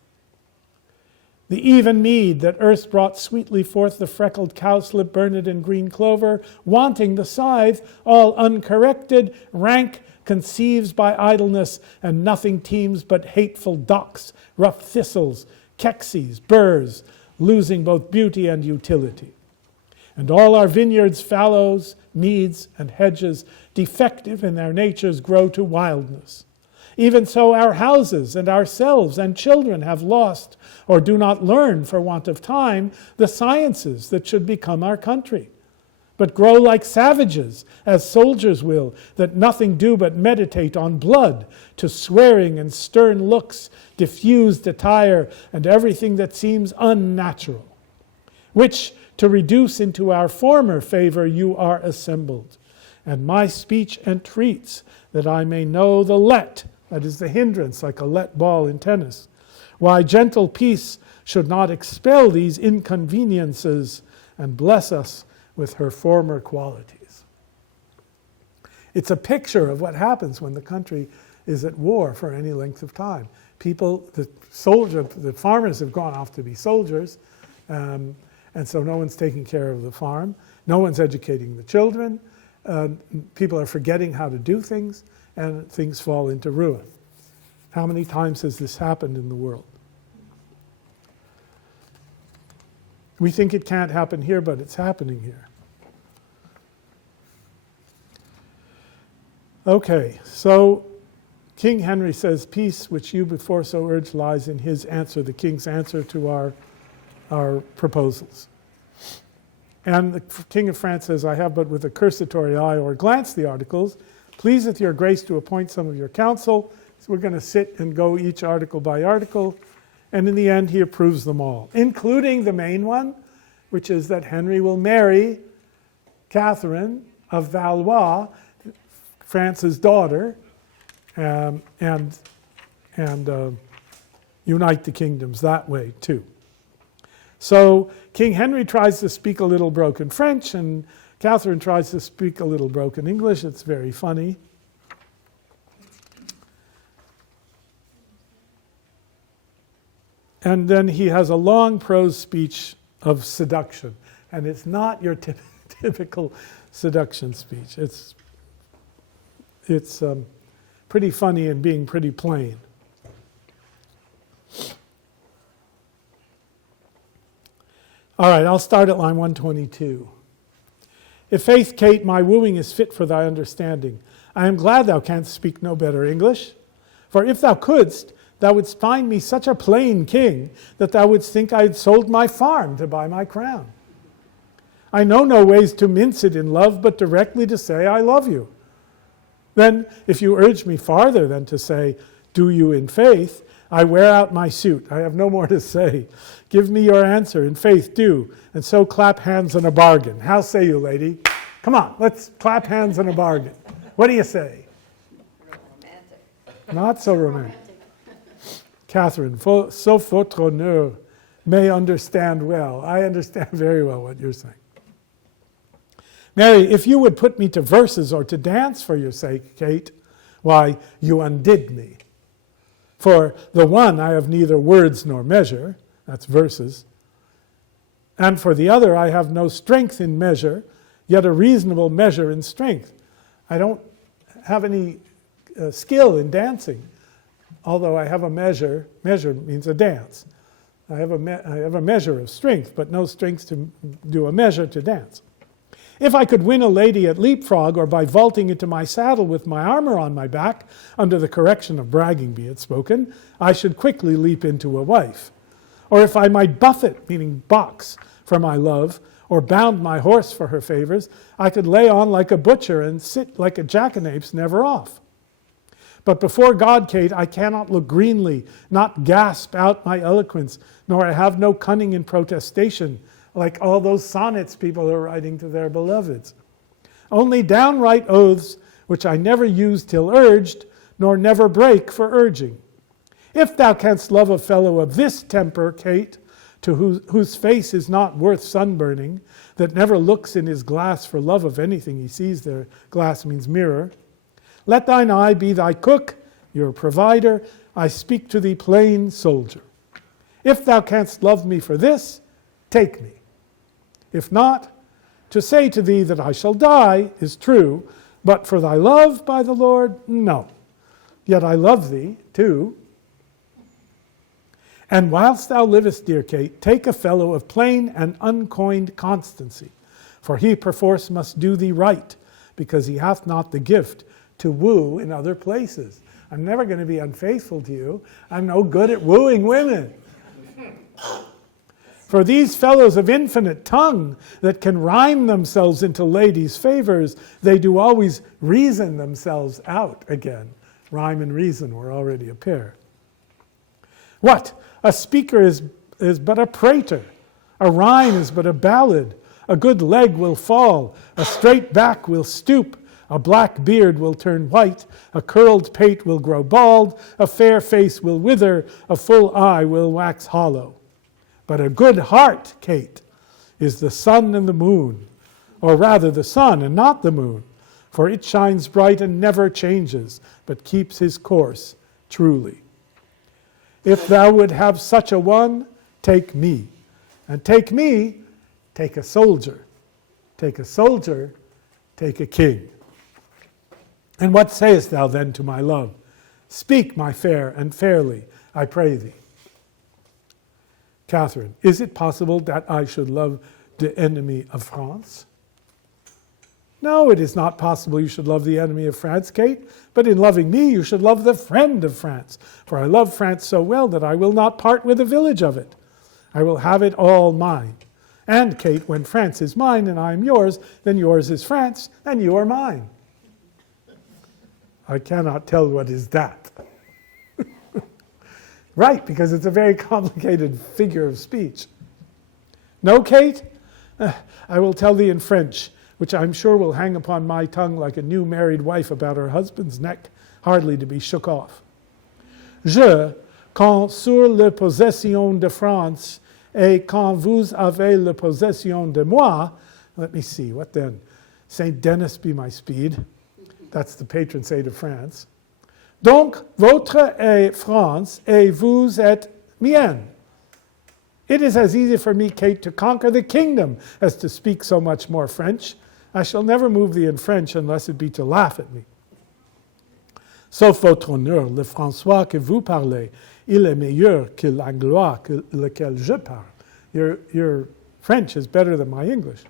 The even mead that erst brought sweetly forth the freckled cowslip, burned in green clover, wanting the scythe, all uncorrected, rank, conceives by idleness, and nothing teems but hateful docks, rough thistles, kexies, burrs, losing both beauty and utility. And all our vineyards, fallows, meads, and hedges, defective in their natures, grow to wildness. Even so our houses and ourselves and children have lost, or do not learn for want of time, the sciences that should become our country, but grow like savages, as soldiers will, that nothing do but meditate on blood, to swearing and stern looks, diffused attire, and everything that seems unnatural, which to reduce into our former favor you are assembled. And my speech entreats that I may know the let, that is the hindrance, like a let ball in tennis, why gentle peace should not expel these inconveniences and bless us with her former qualities. It's a picture of what happens when the country is at war for any length of time. People, the farmers have gone off to be soldiers, and so no one's taking care of the farm. No one's educating the children. People are forgetting how to do things, and things fall into ruin. How many times has this happened in the world? We think it can't happen here, but it's happening here. Okay, so King Henry says, peace, which you before so urged, lies in his answer, the king's answer to our proposals. And the King of France says, I have but with a cursory eye or glance the articles, pleaseth your grace to appoint some of your council. So we're going to sit and go each article by article. And in the end, he approves them all, including the main one, which is that Henry will marry Catherine of Valois, France's daughter, and unite the kingdoms that way too. So King Henry tries to speak a little broken French, and Catherine tries to speak a little broken English. It's very funny. And then he has a long prose speech of seduction. And it's not your typical seduction speech. It's pretty funny and being pretty plain. All right, I'll start at line 122. If faith, Kate, my wooing is fit for thy understanding, I am glad thou canst speak no better English. For if thou couldst, thou wouldst find me such a plain king that thou wouldst think I had sold my farm to buy my crown. I know no ways to mince it in love, but directly to say I love you. Then, if you urge me farther than to say, do you in faith, I wear out my suit. I have no more to say. Give me your answer, in faith do, and so clap hands on a bargain. How say you, lady? Come on, let's clap hands on a bargain. What do you say? Romantic. Not so romantic. Catherine, so votre honneur may understand well. I understand very well what you're saying. Mary, if you would put me to verses or to dance for your sake, Kate, why, you undid me. For the one I have neither words nor measure, that's verses, and for the other I have no strength in measure, yet a reasonable measure in strength. I don't have any skill in dancing, although I have a measure. Measure means a dance. I have a measure of strength, but no strength to do a measure to dance. If I could win a lady at leapfrog or by vaulting into my saddle with my armor on my back, under the correction of bragging be it spoken, I should quickly leap into a wife. Or if I might buffet, meaning box, for my love, or bound my horse for her favors, I could lay on like a butcher and sit like a jackanapes never off. But before God, Kate, I cannot look greenly, not gasp out my eloquence, nor I have no cunning in protestation, like all those sonnets people are writing to their beloveds. Only downright oaths, which I never use till urged, nor never break for urging. If thou canst love a fellow of this temper, Kate, to whose face is not worth sunburning, that never looks in his glass for love of anything he sees there, glass means mirror, let thine eye be thy cook, your provider, I speak to thee plain soldier. If thou canst love me for this, take me. If not, to say to thee that I shall die is true, but for thy love by the Lord, no. Yet I love thee, too. And whilst thou livest, dear Kate, take a fellow of plain and uncoined constancy, for he perforce must do thee right, because he hath not the gift to woo in other places. I'm never going to be unfaithful to you. I'm no good at wooing women. For these fellows of infinite tongue that can rhyme themselves into ladies' favors, they do always reason themselves out again. Rhyme and reason were already a pair. What? A speaker is but a prater. A rhyme is but a ballad. A good leg will fall. A straight back will stoop. A black beard will turn white. A curled pate will grow bald. A fair face will wither. A full eye will wax hollow. But a good heart, Kate, is the sun and the moon, or rather the sun and not the moon, for it shines bright and never changes, but keeps his course truly. If thou would have such a one, take me. And take me, take a soldier. Take a soldier, take a king. And what sayest thou then to my love? Speak, my fair, and fairly, I pray thee. Catherine, is it possible that I should love the enemy of France? No, it is not possible you should love the enemy of France, Kate, but in loving me you should love the friend of France. For I love France so well that I will not part with a village of it. I will have it all mine. And, Kate, when France is mine and I am yours, then yours is France and you are mine. I cannot tell what is that. Right, because it's a very complicated figure of speech. No, Kate? I will tell thee in French, which I'm sure will hang upon my tongue like a new married wife about her husband's neck, hardly to be shook off. Je, quand sur la possession de France, et quand vous avez la possession de moi, let me see, what then? Saint Denis be my speed. That's the patron saint of France. Donc, votre est France, et vous êtes mienne. It is as easy for me, Kate, to conquer the kingdom as to speak so much more French. I shall never move thee in French unless it be to laugh at me. Sauf votre honneur, le François que vous parlez, il est meilleur que l'anglois lequel je parle. Your French is better than my English.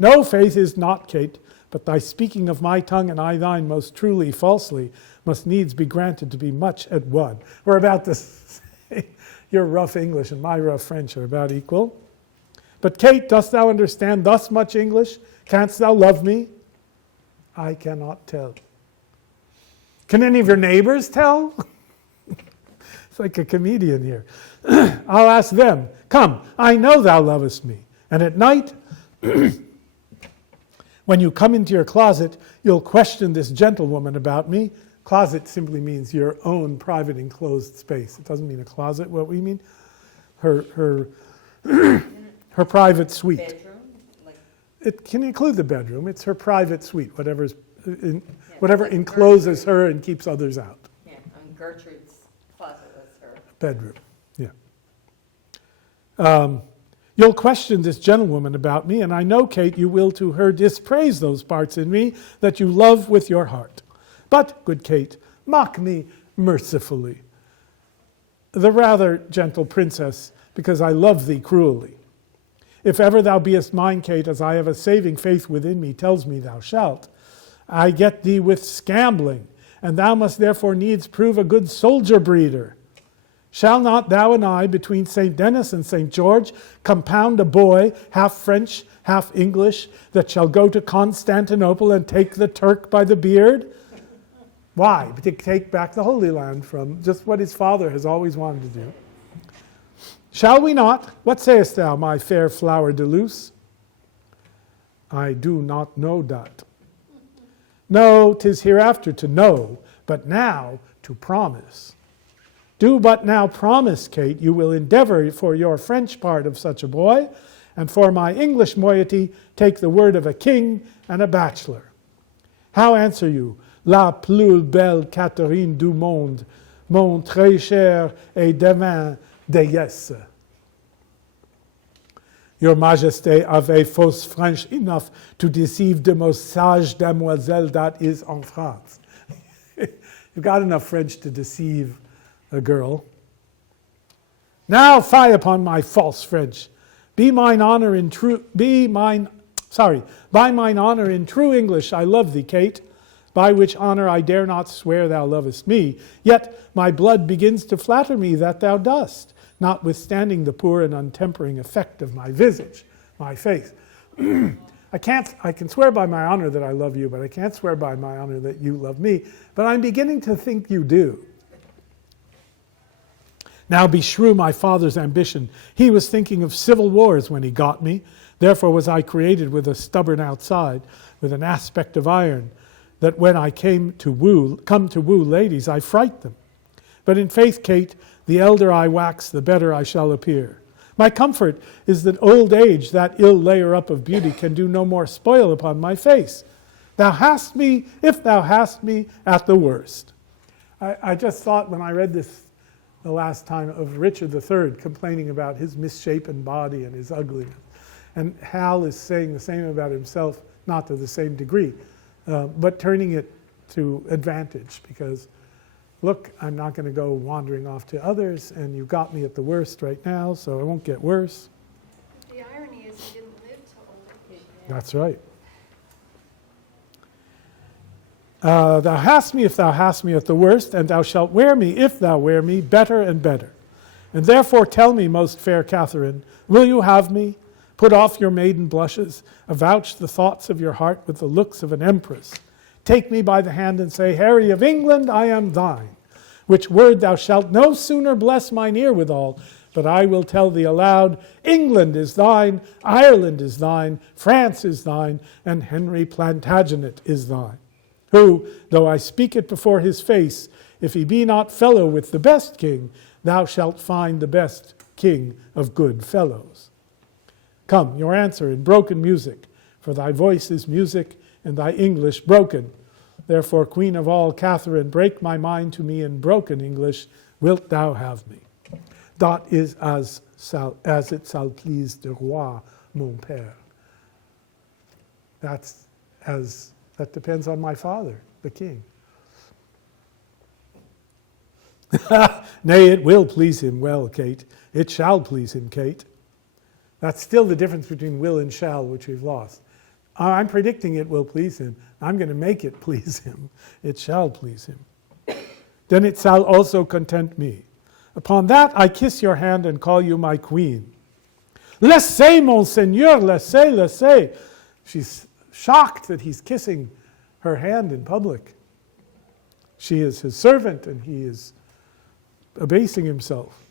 No, faith is not, Kate, but thy speaking of my tongue and I thine most truly falsely must needs be granted to be much at one. We're about to say your rough English and my rough French are about equal. But Kate, dost thou understand thus much English? Canst thou love me? I cannot tell. Can any of your neighbors tell? It's like a comedian here. I'll ask them. Come, I know thou lovest me. And at night, when you come into your closet, you'll question this gentlewoman about me. Closet simply means your own private enclosed space. It doesn't mean a closet, what we mean. Her private suite. Bedroom? Like, It can include the bedroom. It's her private suite, whatever like encloses her and keeps others out. yeah, Gertrude's closet was her. Bedroom, yeah. You'll question this gentlewoman about me, and I know, Kate, you will to her dispraise those parts in me that you love with your heart. But, good Kate, mock me mercifully. The rather gentle princess, because I love thee cruelly. If ever thou beest mine, Kate, as I have a saving faith within me tells me thou shalt, I get thee with scambling, and thou must therefore needs prove a good soldier breeder. Shall not thou and I, between St. Denis and St. George, compound a boy, half French, half English, that shall go to Constantinople and take the Turk by the beard? Why? To take back the Holy Land from just what his father has always wanted to do. Shall we not? What sayest thou, my fair flower de luce? I do not know that. No, 'tis hereafter to know, but now to promise. Do but now promise, Kate, you will endeavor for your French part of such a boy, and for my English moiety take the word of a king and a bachelor. How answer you? la plus belle Catherine du monde, mon très cher et divin déesse. Your Majesty avait fausse French enough to deceive the most sage demoiselle that is en France. You've got enough French to deceive a girl. Now fie upon my false French. By mine honor in true English I love thee, Kate, by which honor I dare not swear thou lovest me. Yet my blood begins to flatter me that thou dost, notwithstanding the poor and untempering effect of my visage, my face. I can swear by my honor that I love you, but I can't swear by my honor that you love me. But I'm beginning to think you do. Now beshrew my father's ambition. He was thinking of civil wars when he got me. Therefore was I created with a stubborn outside, with an aspect of iron, that when I come to woo ladies, I fright them. But in faith, Kate, the elder I wax, the better I shall appear. My comfort is that old age, that ill layer up of beauty, can do no more spoil upon my face. Thou hast me, if thou hast me, at the worst. I just thought when I read this the last time of Richard III complaining about his misshapen body and his ugliness. And Hal is saying the same about himself, not to the same degree, but turning it to advantage because, look, I'm not going to go wandering off to others, and you got me at the worst right now, so I won't get worse. The irony is he didn't live till old age. That's right. Thou hast me if thou hast me at the worst, and thou shalt wear me if thou wear me better and better. And therefore tell me, most fair Catherine, will you have me? Put off your maiden blushes, avouch the thoughts of your heart with the looks of an empress. Take me by the hand and say, Harry of England, I am thine. Which word thou shalt no sooner bless mine ear withal, but I will tell thee aloud, England is thine, Ireland is thine, France is thine, and Henry Plantagenet is thine. Who, though I speak it before his face, if he be not fellow with the best king, thou shalt find the best king of good fellows. Come, your answer in broken music, for thy voice is music, and thy English broken. Therefore, Queen of all, Catherine, break my mind to me in broken English, wilt thou have me? That is as it shall please the roi, mon père. That depends on my father, the king. Nay, it will please him well, Kate. It shall please him, Kate. That's still the difference between will and shall, which we've lost. I'm predicting it will please him. I'm going to make it please him. It shall please him. Then it shall also content me. Upon that I kiss your hand and call you my queen. Laissez, monseigneur, laissez, laissez. She's shocked that he's kissing her hand in public. She is his servant and he is abasing himself.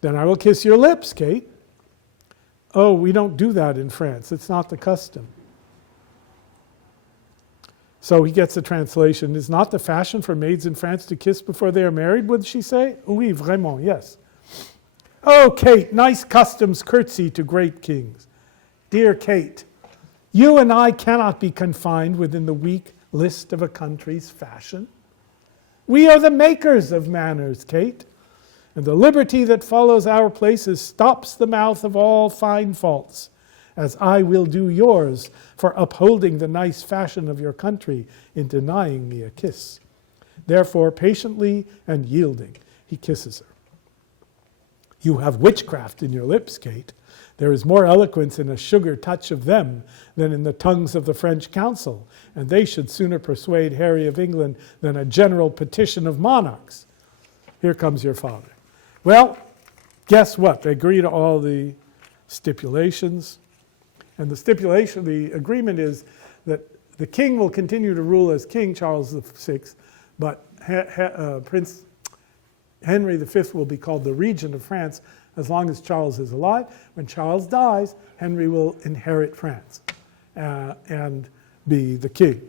Then I will kiss your lips, Kate. Oh, we don't do that in France. It's not the custom. So he gets a translation. Is not the fashion for maids in France to kiss before they are married, would she say? Oui, vraiment, yes. Oh, Kate, nice customs curtsy to great kings. Dear Kate, you and I cannot be confined within the weak list of a country's fashion. We are the makers of manners, Kate, and the liberty that follows our places stops the mouth of all fine faults, as I will do yours for upholding the nice fashion of your country in denying me a kiss. Therefore, patiently and yielding, he kisses her. You have witchcraft in your lips, Kate. There is more eloquence in a sugar touch of them than in the tongues of the French council, and they should sooner persuade Harry of England than a general petition of monarchs. Here comes your father. Well, guess what? They agree to all the stipulations. And the agreement is that the king will continue to rule as King Charles VI, but Prince Henry V will be called the Regent of France as long as Charles is alive. When Charles dies, Henry will inherit France and be the king.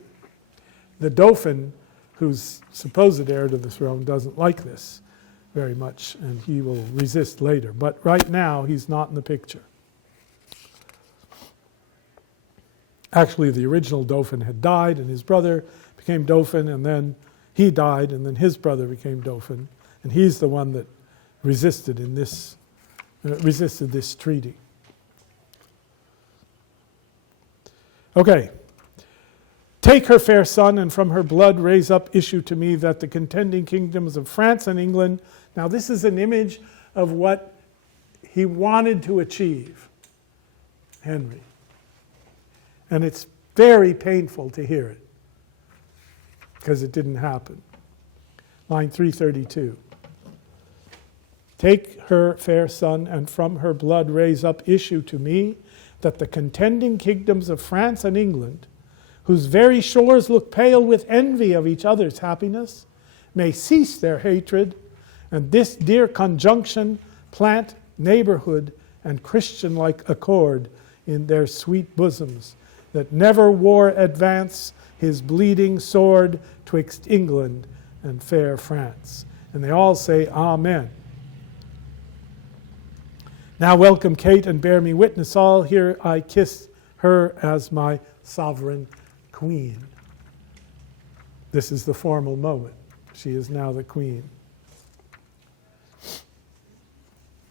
The Dauphin, who's supposed heir to the throne, doesn't like this very much, and he will resist later. But right now, he's not in the picture. actually the original Dauphin had died, and his brother became Dauphin, and then he died, and then his brother became Dauphin, and he's the one that resisted this treaty. Okay. Take her fair son, and from her blood raise up issue to me, that the contending kingdoms of France and England. Now this is an image of what he wanted to achieve, Henry. And it's very painful to hear it, because it didn't happen. Line 332. Take her fair son, and from her blood raise up issue to me, that the contending kingdoms of France and England, whose very shores look pale with envy of each other's happiness, may cease their hatred, and this dear conjunction plant neighborhood and Christian-like accord in their sweet bosoms, that never war advance his bleeding sword twixt England and fair France. And they all say, Amen. Now welcome Kate, and bear me witness all. Here I kiss her as my sovereign queen. This is the formal moment. She is now the queen.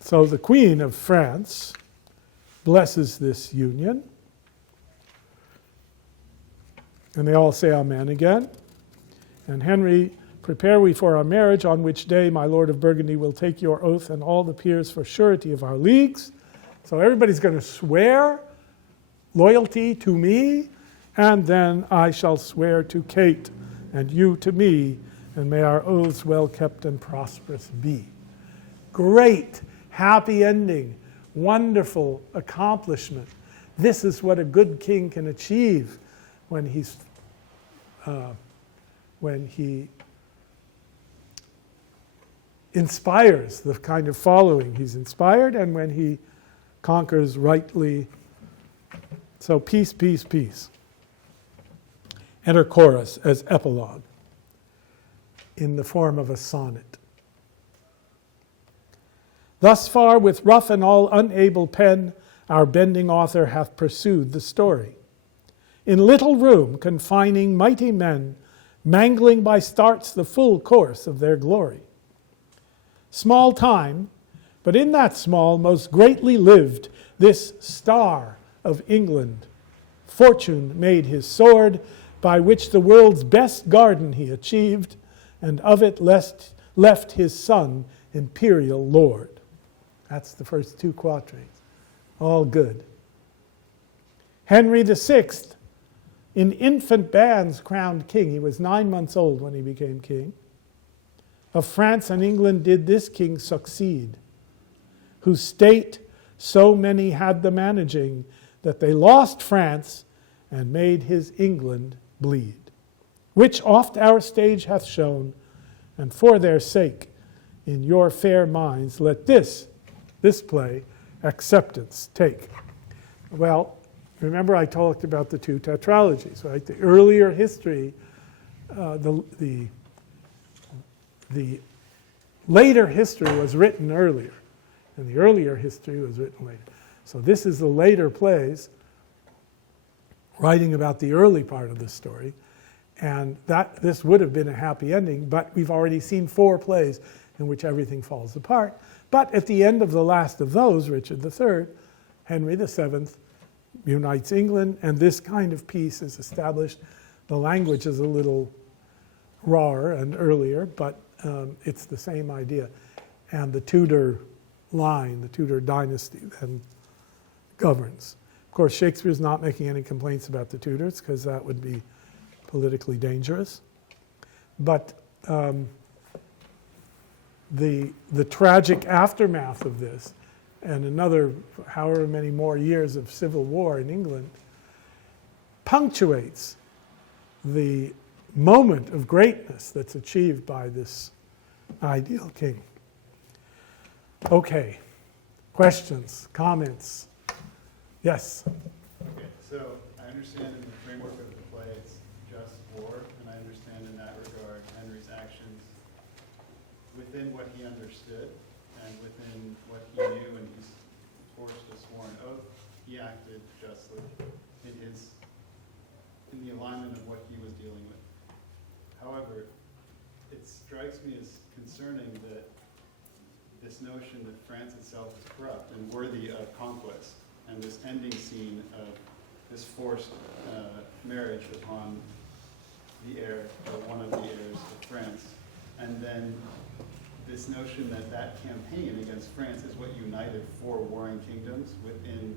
So the Queen of France blesses this union. And they all say Amen again. And Henry, prepare we for our marriage, on which day my Lord of Burgundy will take your oath and all the peers for surety of our leagues. So everybody's going to swear loyalty to me, and then I shall swear to Kate, and you to me, and may our oaths well kept and prosperous be. Great, happy ending, wonderful accomplishment. This is what a good king can achieve when he inspires the kind of following he's inspired, and when he conquers rightly. So peace, peace, peace. Enter chorus as epilogue in the form of a sonnet. Thus far with rough and all unable pen, our bending author hath pursued the story. In little room confining mighty men, mangling by starts the full course of their glory. Small time, but in that small most greatly lived this star of England. Fortune made his sword, by which the world's best garden he achieved, and of it left his son imperial lord. That's the first two quatrains. All good. Henry VI, in infant bands crowned king. He was 9 months old when he became king. Of France and England did this king succeed, whose state so many had the managing, that they lost France and made his England bleed. Which oft our stage hath shown, and for their sake, in your fair minds, let this play acceptance take. Well, remember I talked about the two tetralogies, right? The earlier history, the later history was written earlier, and the earlier history was written later. So this is the later plays writing about the early part of the story, and this would have been a happy ending, but we've already seen 4 plays in which everything falls apart. But at the end of the last of those, Richard III, Henry VII unites England, and this kind of peace is established. The language is a little rawer and earlier, but it's the same idea. And the Tudor line, the Tudor dynasty, then governs. Of course, Shakespeare's not making any complaints about the Tudors, because that would be politically dangerous. But the tragic aftermath of this, and another however many more years of civil war in England, punctuates the moment of greatness that's achieved by this ideal king. Okay, questions, comments? Yes? Okay, so I understand in the framework of the play it's just war, and I understand in that regard Henry's actions within what he understood and within what he knew when he forced a sworn oath, he acted justly in his alignment of what he was dealing with. However, it strikes me as concerning that this notion that France itself is corrupt and worthy of conquest, and this ending scene of this forced marriage upon the heir, or one of the heirs of France, and then this notion that that campaign against France is what united four warring kingdoms within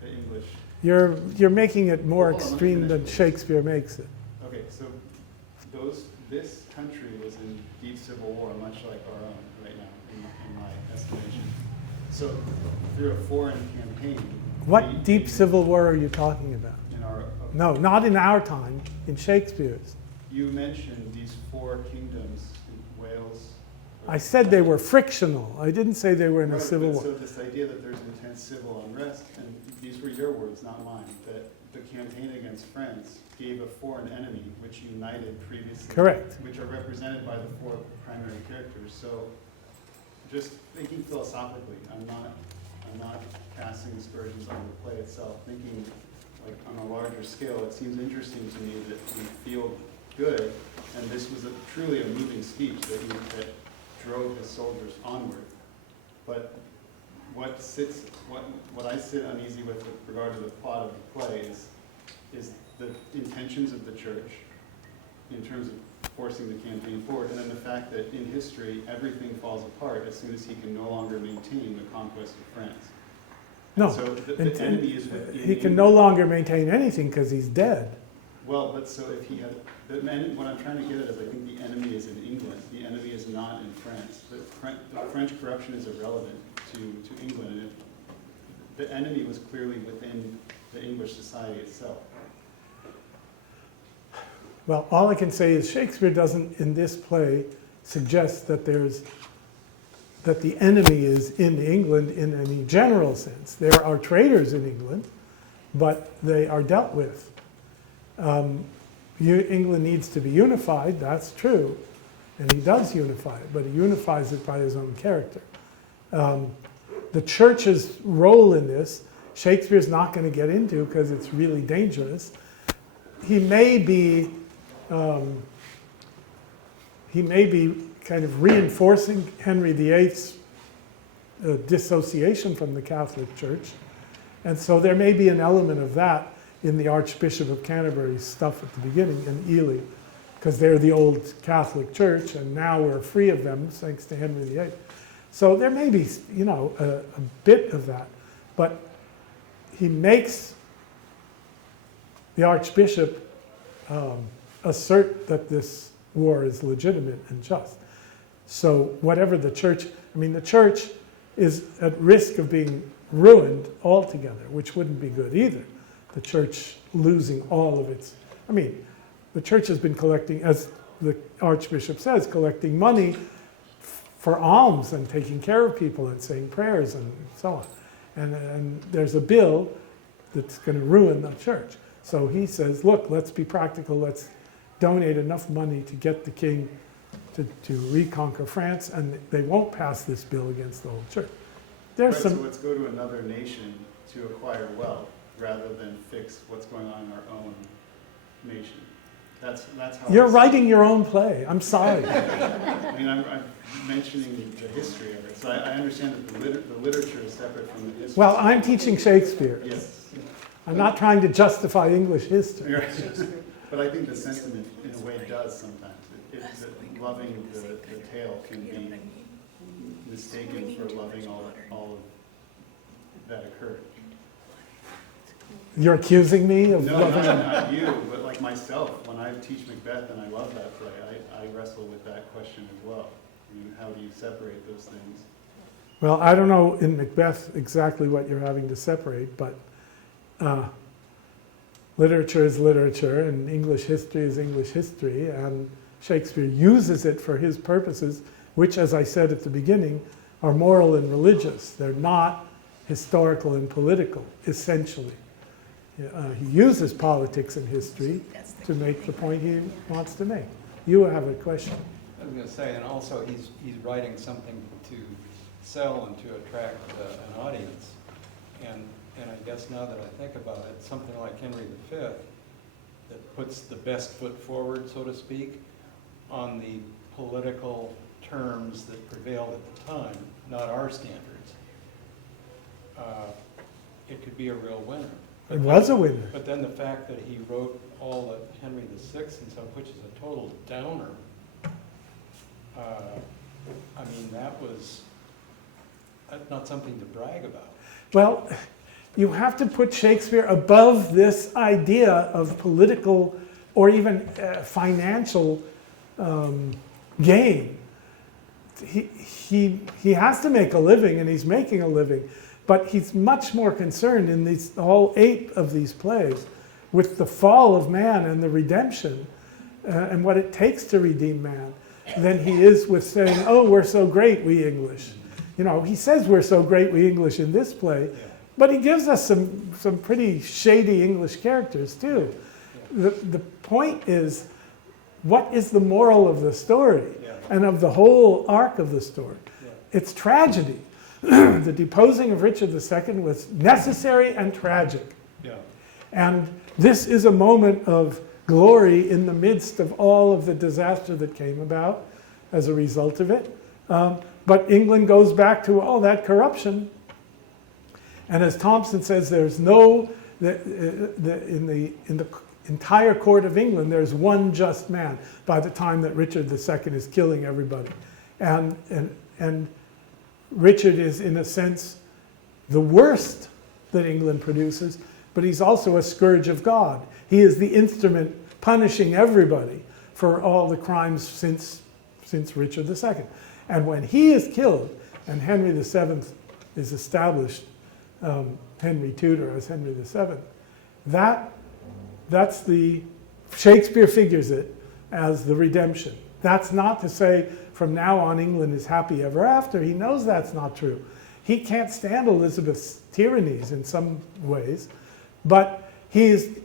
the English. You're making it more Well, hold on, let me extreme finish than this. Shakespeare makes it. Okay, so this country was in deep civil war, much like our own right now, in my estimation. So through a foreign campaign. What deep civil war are you talking about? In our, No, not in our time, in Shakespeare's. you mentioned these four kingdoms in Wales. I said they were frictional. I didn't say they were in a Right, civil but war. So this idea that there's intense civil unrest, and these were your words, not mine, that the campaign against France gave a foreign enemy which united previously. Correct. Which are represented by the four primary characters. So just thinking philosophically, I'm not casting aspersions on the play itself. Thinking like on a larger scale, it seems interesting to me that we feel good, and this was truly a moving speech that drove his soldiers onward. But what I sit uneasy with regard to the plot of the play is the intentions of the church in terms of forcing the campaign forward, and then the fact that in history everything falls apart as soon as he can no longer maintain the conquest of France. No, So the enemy is within he can no longer maintain anything because he's dead. Well, but so if he had, what I'm trying to get at is I think the enemy is in England. The enemy is not in France. The French corruption is irrelevant to England. And the enemy was clearly within the English society itself. Well, all I can say is Shakespeare doesn't, in this play, suggest that the enemy is in England in any general sense. There are traitors in England, but they are dealt with. England needs to be unified, that's true, and he does unify it, but he unifies it by his own character. The church's role in this, Shakespeare's not going to get into because it's really dangerous. He may be kind of reinforcing Henry VIII's dissociation from the Catholic Church, and so there may be an element of that in the Archbishop of Canterbury's stuff at the beginning in Ely, because they're the old Catholic Church, and now we're free of them thanks to Henry VIII. So there may be, a bit of that, but he makes the Archbishop assert that this war is legitimate and just. So whatever the church is at risk of being ruined altogether, which wouldn't be good either. The church losing all of its, the church has been collecting, as the Archbishop says, collecting money for alms and taking care of people and saying prayers and so on. And there's a bill that's going to ruin the church. So he says, look, let's be practical, let's donate enough money to get the king to reconquer France, and they won't pass this bill against the whole church. There's So let's go to another nation to acquire wealth rather than fix what's going on in our own nation. That's how You're writing your own play. I'm sorry. I'm mentioning the history of it. So I understand that the literature is separate from the history. Well, I'm teaching Shakespeare. Yes. I'm not trying to justify English history. You're right. But I think the sentiment, in a way, does sometimes. That loving the tale can be mistaken for loving all of that occurred. You're accusing me of No, loving not you, but like myself. When I teach Macbeth and I love that play, I wrestle with that question as well. How do you separate those things? Well, I don't know in Macbeth exactly what you're having to separate, but literature is literature, and English history is English history, and Shakespeare uses it for his purposes, which, as I said at the beginning, are moral and religious. They're not historical and political, essentially. He uses politics and history to make the point he wants to make. You have a question. I was going to say, and also he's writing something to sell and to attract an audience. And I guess now that I think about it, something like Henry V that puts the best foot forward, so to speak, on the political terms that prevailed at the time, not our standards, it could be a real winner. It was a winner. But then the fact that he wrote all of Henry VI and stuff, which is a total downer, I mean, that was not something to brag about. Well, you have to put Shakespeare above this idea of political or even financial gain. He has to make a living, and he's making a living, but he's much more concerned in these all 8 of these plays with the fall of man and the redemption and what it takes to redeem man than he is with saying, oh, we're so great, we English. You know, he says we're so great, we English in this play, but he gives us some pretty shady English characters too. The point is, what is the moral of the story and of the whole arc of the story? It's tragedy. The deposing of Richard II was necessary and tragic. And this is a moment of glory in the midst of all of the disaster that came about as a result of it. But England goes back to all that corruption. And as Thompson says, there's no, in the entire court of England, there's one just man by the time that Richard II is killing everybody. And Richard is, in a sense, the worst that England produces, but he's also a scourge of God. He is the instrument punishing everybody for all the crimes since Richard II. And when he is killed, and Henry VII is established, Henry Tudor as Henry VII, that's the, Shakespeare figures it as the redemption. That's not to say from now on England is happy ever after. He knows that's not true. He can't stand Elizabeth's tyrannies in some ways, but he's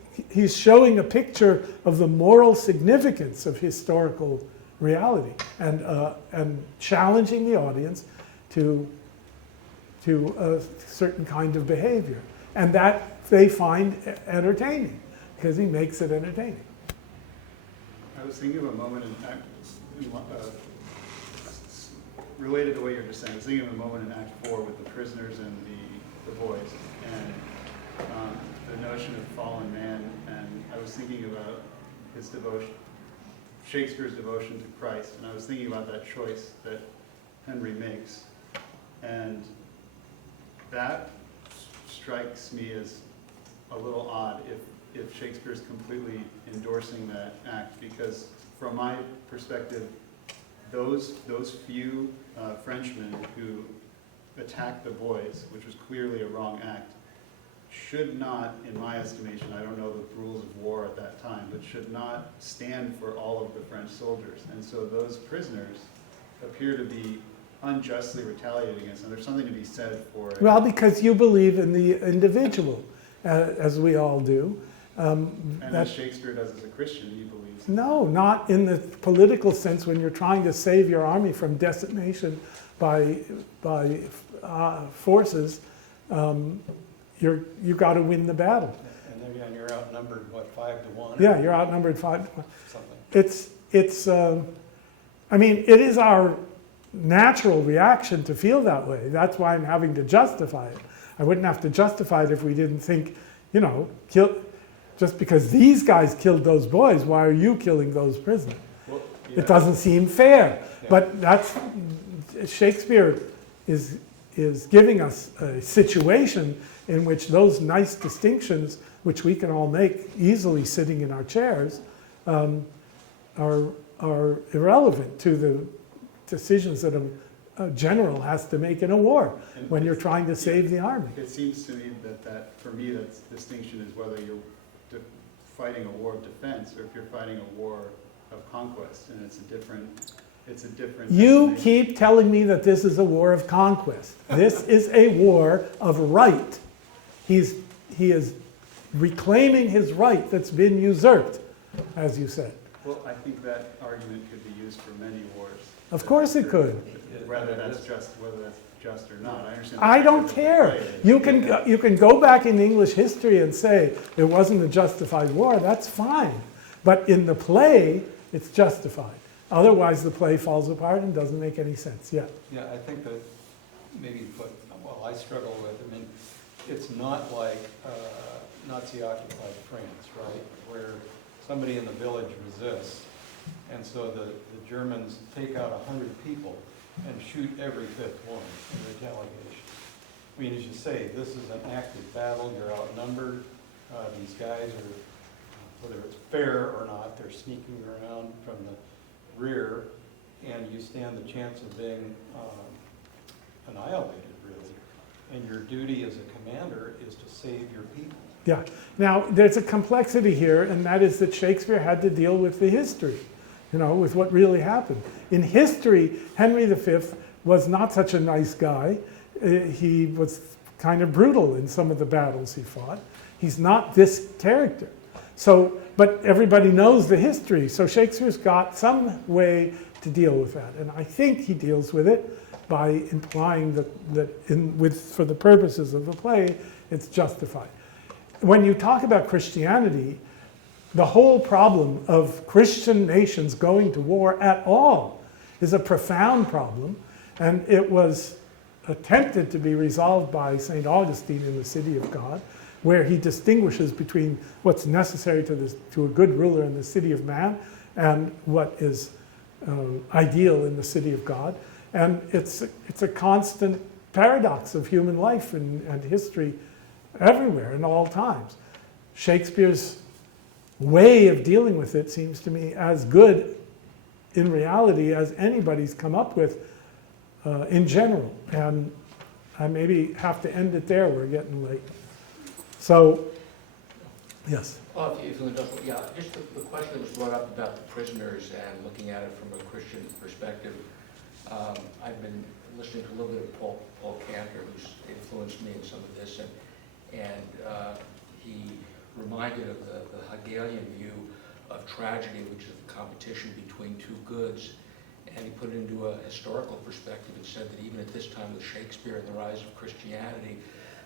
showing a picture of the moral significance of historical reality and challenging the audience to a certain kind of behavior. And that they find entertaining, because he makes it entertaining. I was thinking of a moment related to what you're just saying. I was thinking of a moment in Act 4 with the prisoners and the boys, and the notion of fallen man, and I was thinking about his devotion, Shakespeare's devotion to Christ, and I was thinking about that choice that Henry makes, and that strikes me as a little odd if Shakespeare's completely endorsing that act, because from my perspective, those few Frenchmen who attacked the boys, which was clearly a wrong act, should not, in my estimation, I don't know the rules of war at that time, but should not stand for all of the French soldiers. And so those prisoners appear to be unjustly retaliated against, and there's something to be said for it. Well, because you believe in the individual, as we all do. And as Shakespeare does as a Christian, he believes. No, not in the political sense when you're trying to save your army from decimation by forces. You got to win the battle. And then you're outnumbered, what, 5-1? Yeah, you're outnumbered 5-1. Something. I mean, it is our natural reaction to feel that way. That's why I'm having to justify it. I wouldn't have to justify it if we didn't think, just because these guys killed those boys, why are you killing those prisoners? Well, yeah. It doesn't seem fair. Yeah. But that's, Shakespeare is giving us a situation in which those nice distinctions, which we can all make easily sitting in our chairs, are irrelevant to the decisions that a general has to make in a war when you're trying to save the army. It seems to me that for me, that distinction is whether you're fighting a war of defense or if you're fighting a war of conquest, and it's a different. You keep telling me that this is a war of conquest. This is a war of right. He is reclaiming his right that's been usurped, as you said. Well, I think that argument could be used for many wars. Of course it could. Whether just or not. I understand. I don't the care. play. You can go back in English history and say it wasn't a justified war. That's fine. But in the play, it's justified. Otherwise, the play falls apart and doesn't make any sense. Yeah. Yeah, I think that maybe I struggle with, I mean, it's not like Nazi-occupied France, right? Where somebody in the village resists, and so the Germans take out 100 people and shoot every fifth one in retaliation. I mean, as you say, this is an active battle, you're outnumbered, these guys are, whether it's fair or not, they're sneaking around from the rear, and you stand the chance of being annihilated, really. And your duty as a commander is to save your people. Yeah. Now, there's a complexity here, and that is that Shakespeare had to deal with the history, with what really happened. In history, Henry V was not such a nice guy. He was kind of brutal in some of the battles he fought. He's not this character. So, but everybody knows the history, so Shakespeare's got some way to deal with that. And I think he deals with it by implying that for the purposes of the play, it's justified. When you talk about Christianity, the whole problem of Christian nations going to war at all is a profound problem, and it was attempted to be resolved by St. Augustine in the City of God, where he distinguishes between what's necessary to a good ruler in the city of man and what is ideal in the city of God. And it's a constant paradox of human life and history everywhere in all times. Shakespeare's way of dealing with it seems to me as good in reality as anybody's come up with in general. And I maybe have to end it there. We're getting late. So, yes. Oh, if you indulge, yeah, just the question that was brought up about the prisoners and looking at it from a Christian perspective. I've been listening to a little bit of Paul Cantor, who's influenced me in some of this, and he reminded of the Hegelian view of tragedy, which is the competition between two goods, and he put it into a historical perspective and said that even at this time with Shakespeare and the rise of Christianity,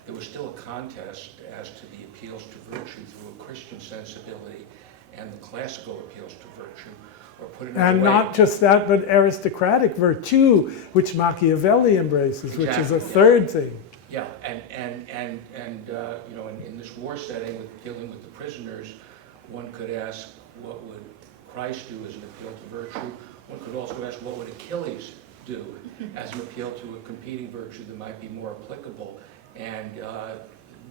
there was still a contest as to the appeals to virtue through a Christian sensibility and the classical appeals to virtue. Or put it And another way, not just that, but aristocratic virtue, which Machiavelli embraces, which is a Exactly, third thing. yeah, and in this war setting, with dealing with the prisoners, one could ask, what would Christ do as an appeal to virtue? One could also ask, what would Achilles do as an appeal to a competing virtue that might be more applicable? And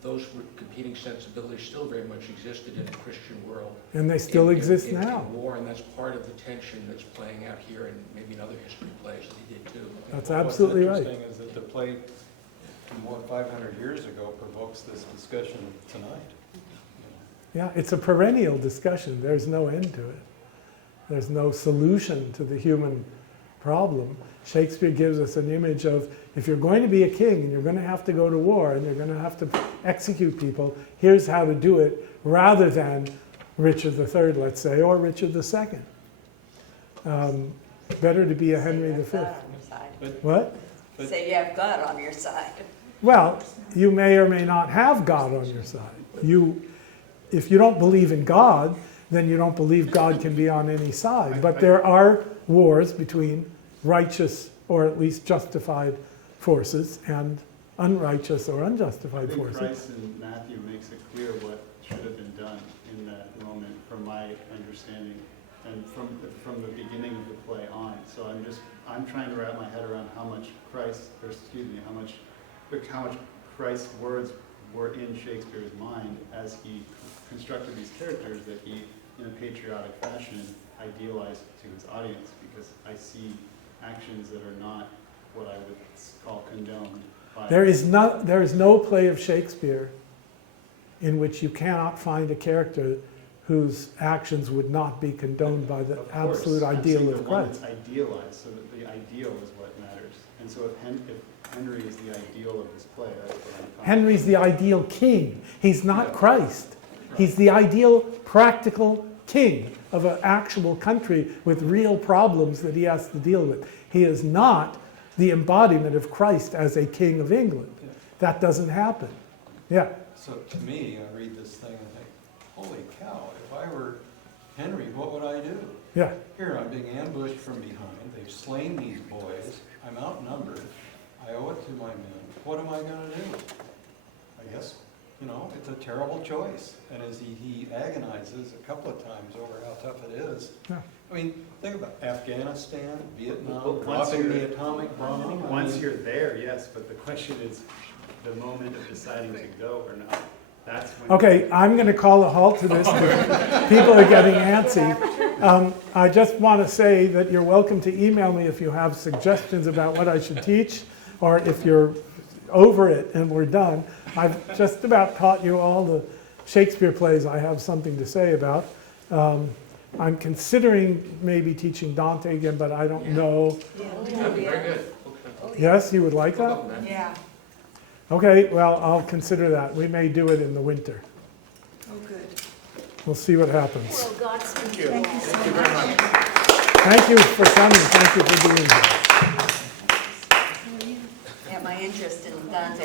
those competing sensibilities still very much existed in the Christian world. And they still exist in now. war, and that's part of the tension that's playing out here and maybe in other history plays that he did too. That's absolutely What's right. interesting is that the play from more 500 years ago provokes this discussion tonight. Yeah, it's a perennial discussion. There's no end to it. There's no solution to the human problem. Shakespeare gives us an image of, if you're going to be a king and you're going to have to go to war and you're going to have to execute people, here's how to do it, rather than Richard III, let's say, or Richard II. Better to be a Henry V. What? Say you have God on your side. Well, you may or may not have God on your side. If you don't believe in God, then you don't believe God can be on any side. But there are wars between righteous or at least justified forces and unrighteous or unjustified I think forces. Christ in Matthew makes it clear what should have been done in that moment, from my understanding, and from the beginning of the play on. So I'm trying to wrap my head around how much Christ's words were in Shakespeare's mind as he constructed these characters that he, in a patriotic fashion, idealized to his audience, because I see actions that are not what I would call condoned by... There is no play of Shakespeare in which you cannot find a character whose actions would not be condoned by the absolute ideal of Christ. It's idealized, so that the ideal is what matters. And so if Henry is the ideal of this play, that's what I'm talking Henry's the ideal king. He's not Christ. He's the ideal practical king of an actual country with real problems that he has to deal with. He is not the embodiment of Christ as a king of England. That doesn't happen. Yeah. So to me, I read this thing and think, holy cow, if I were Henry, what would I do? Yeah. Here, I'm being ambushed from behind, they've slain these boys, I'm outnumbered, I owe it to my men, what am I gonna do? I guess, you know, it's a terrible choice, and as he agonizes a couple of times over how tough it is. Yeah. I mean, think about Afghanistan, Vietnam, Well, once dropping you're- the atomic bomb. Once you're there, yes, but the question is the moment of deciding to go or not. That's when. Okay, I'm going to call a halt to this. People are getting antsy. I just want to say that you're welcome to email me if you have suggestions about what I should teach, or if you're over it and we're done. I've just about taught you all the Shakespeare plays I have something to say about. I'm considering maybe teaching Dante again, but I don't know. Very good. Yes, you would like that? Welcome, then. Yeah. Okay, well, I'll consider that. We may do it in the winter. Oh, good. We'll see what happens. Well, Godspeed. Thank you very much. Thank you for coming. Thank you for being here. Yeah, my interest in Dante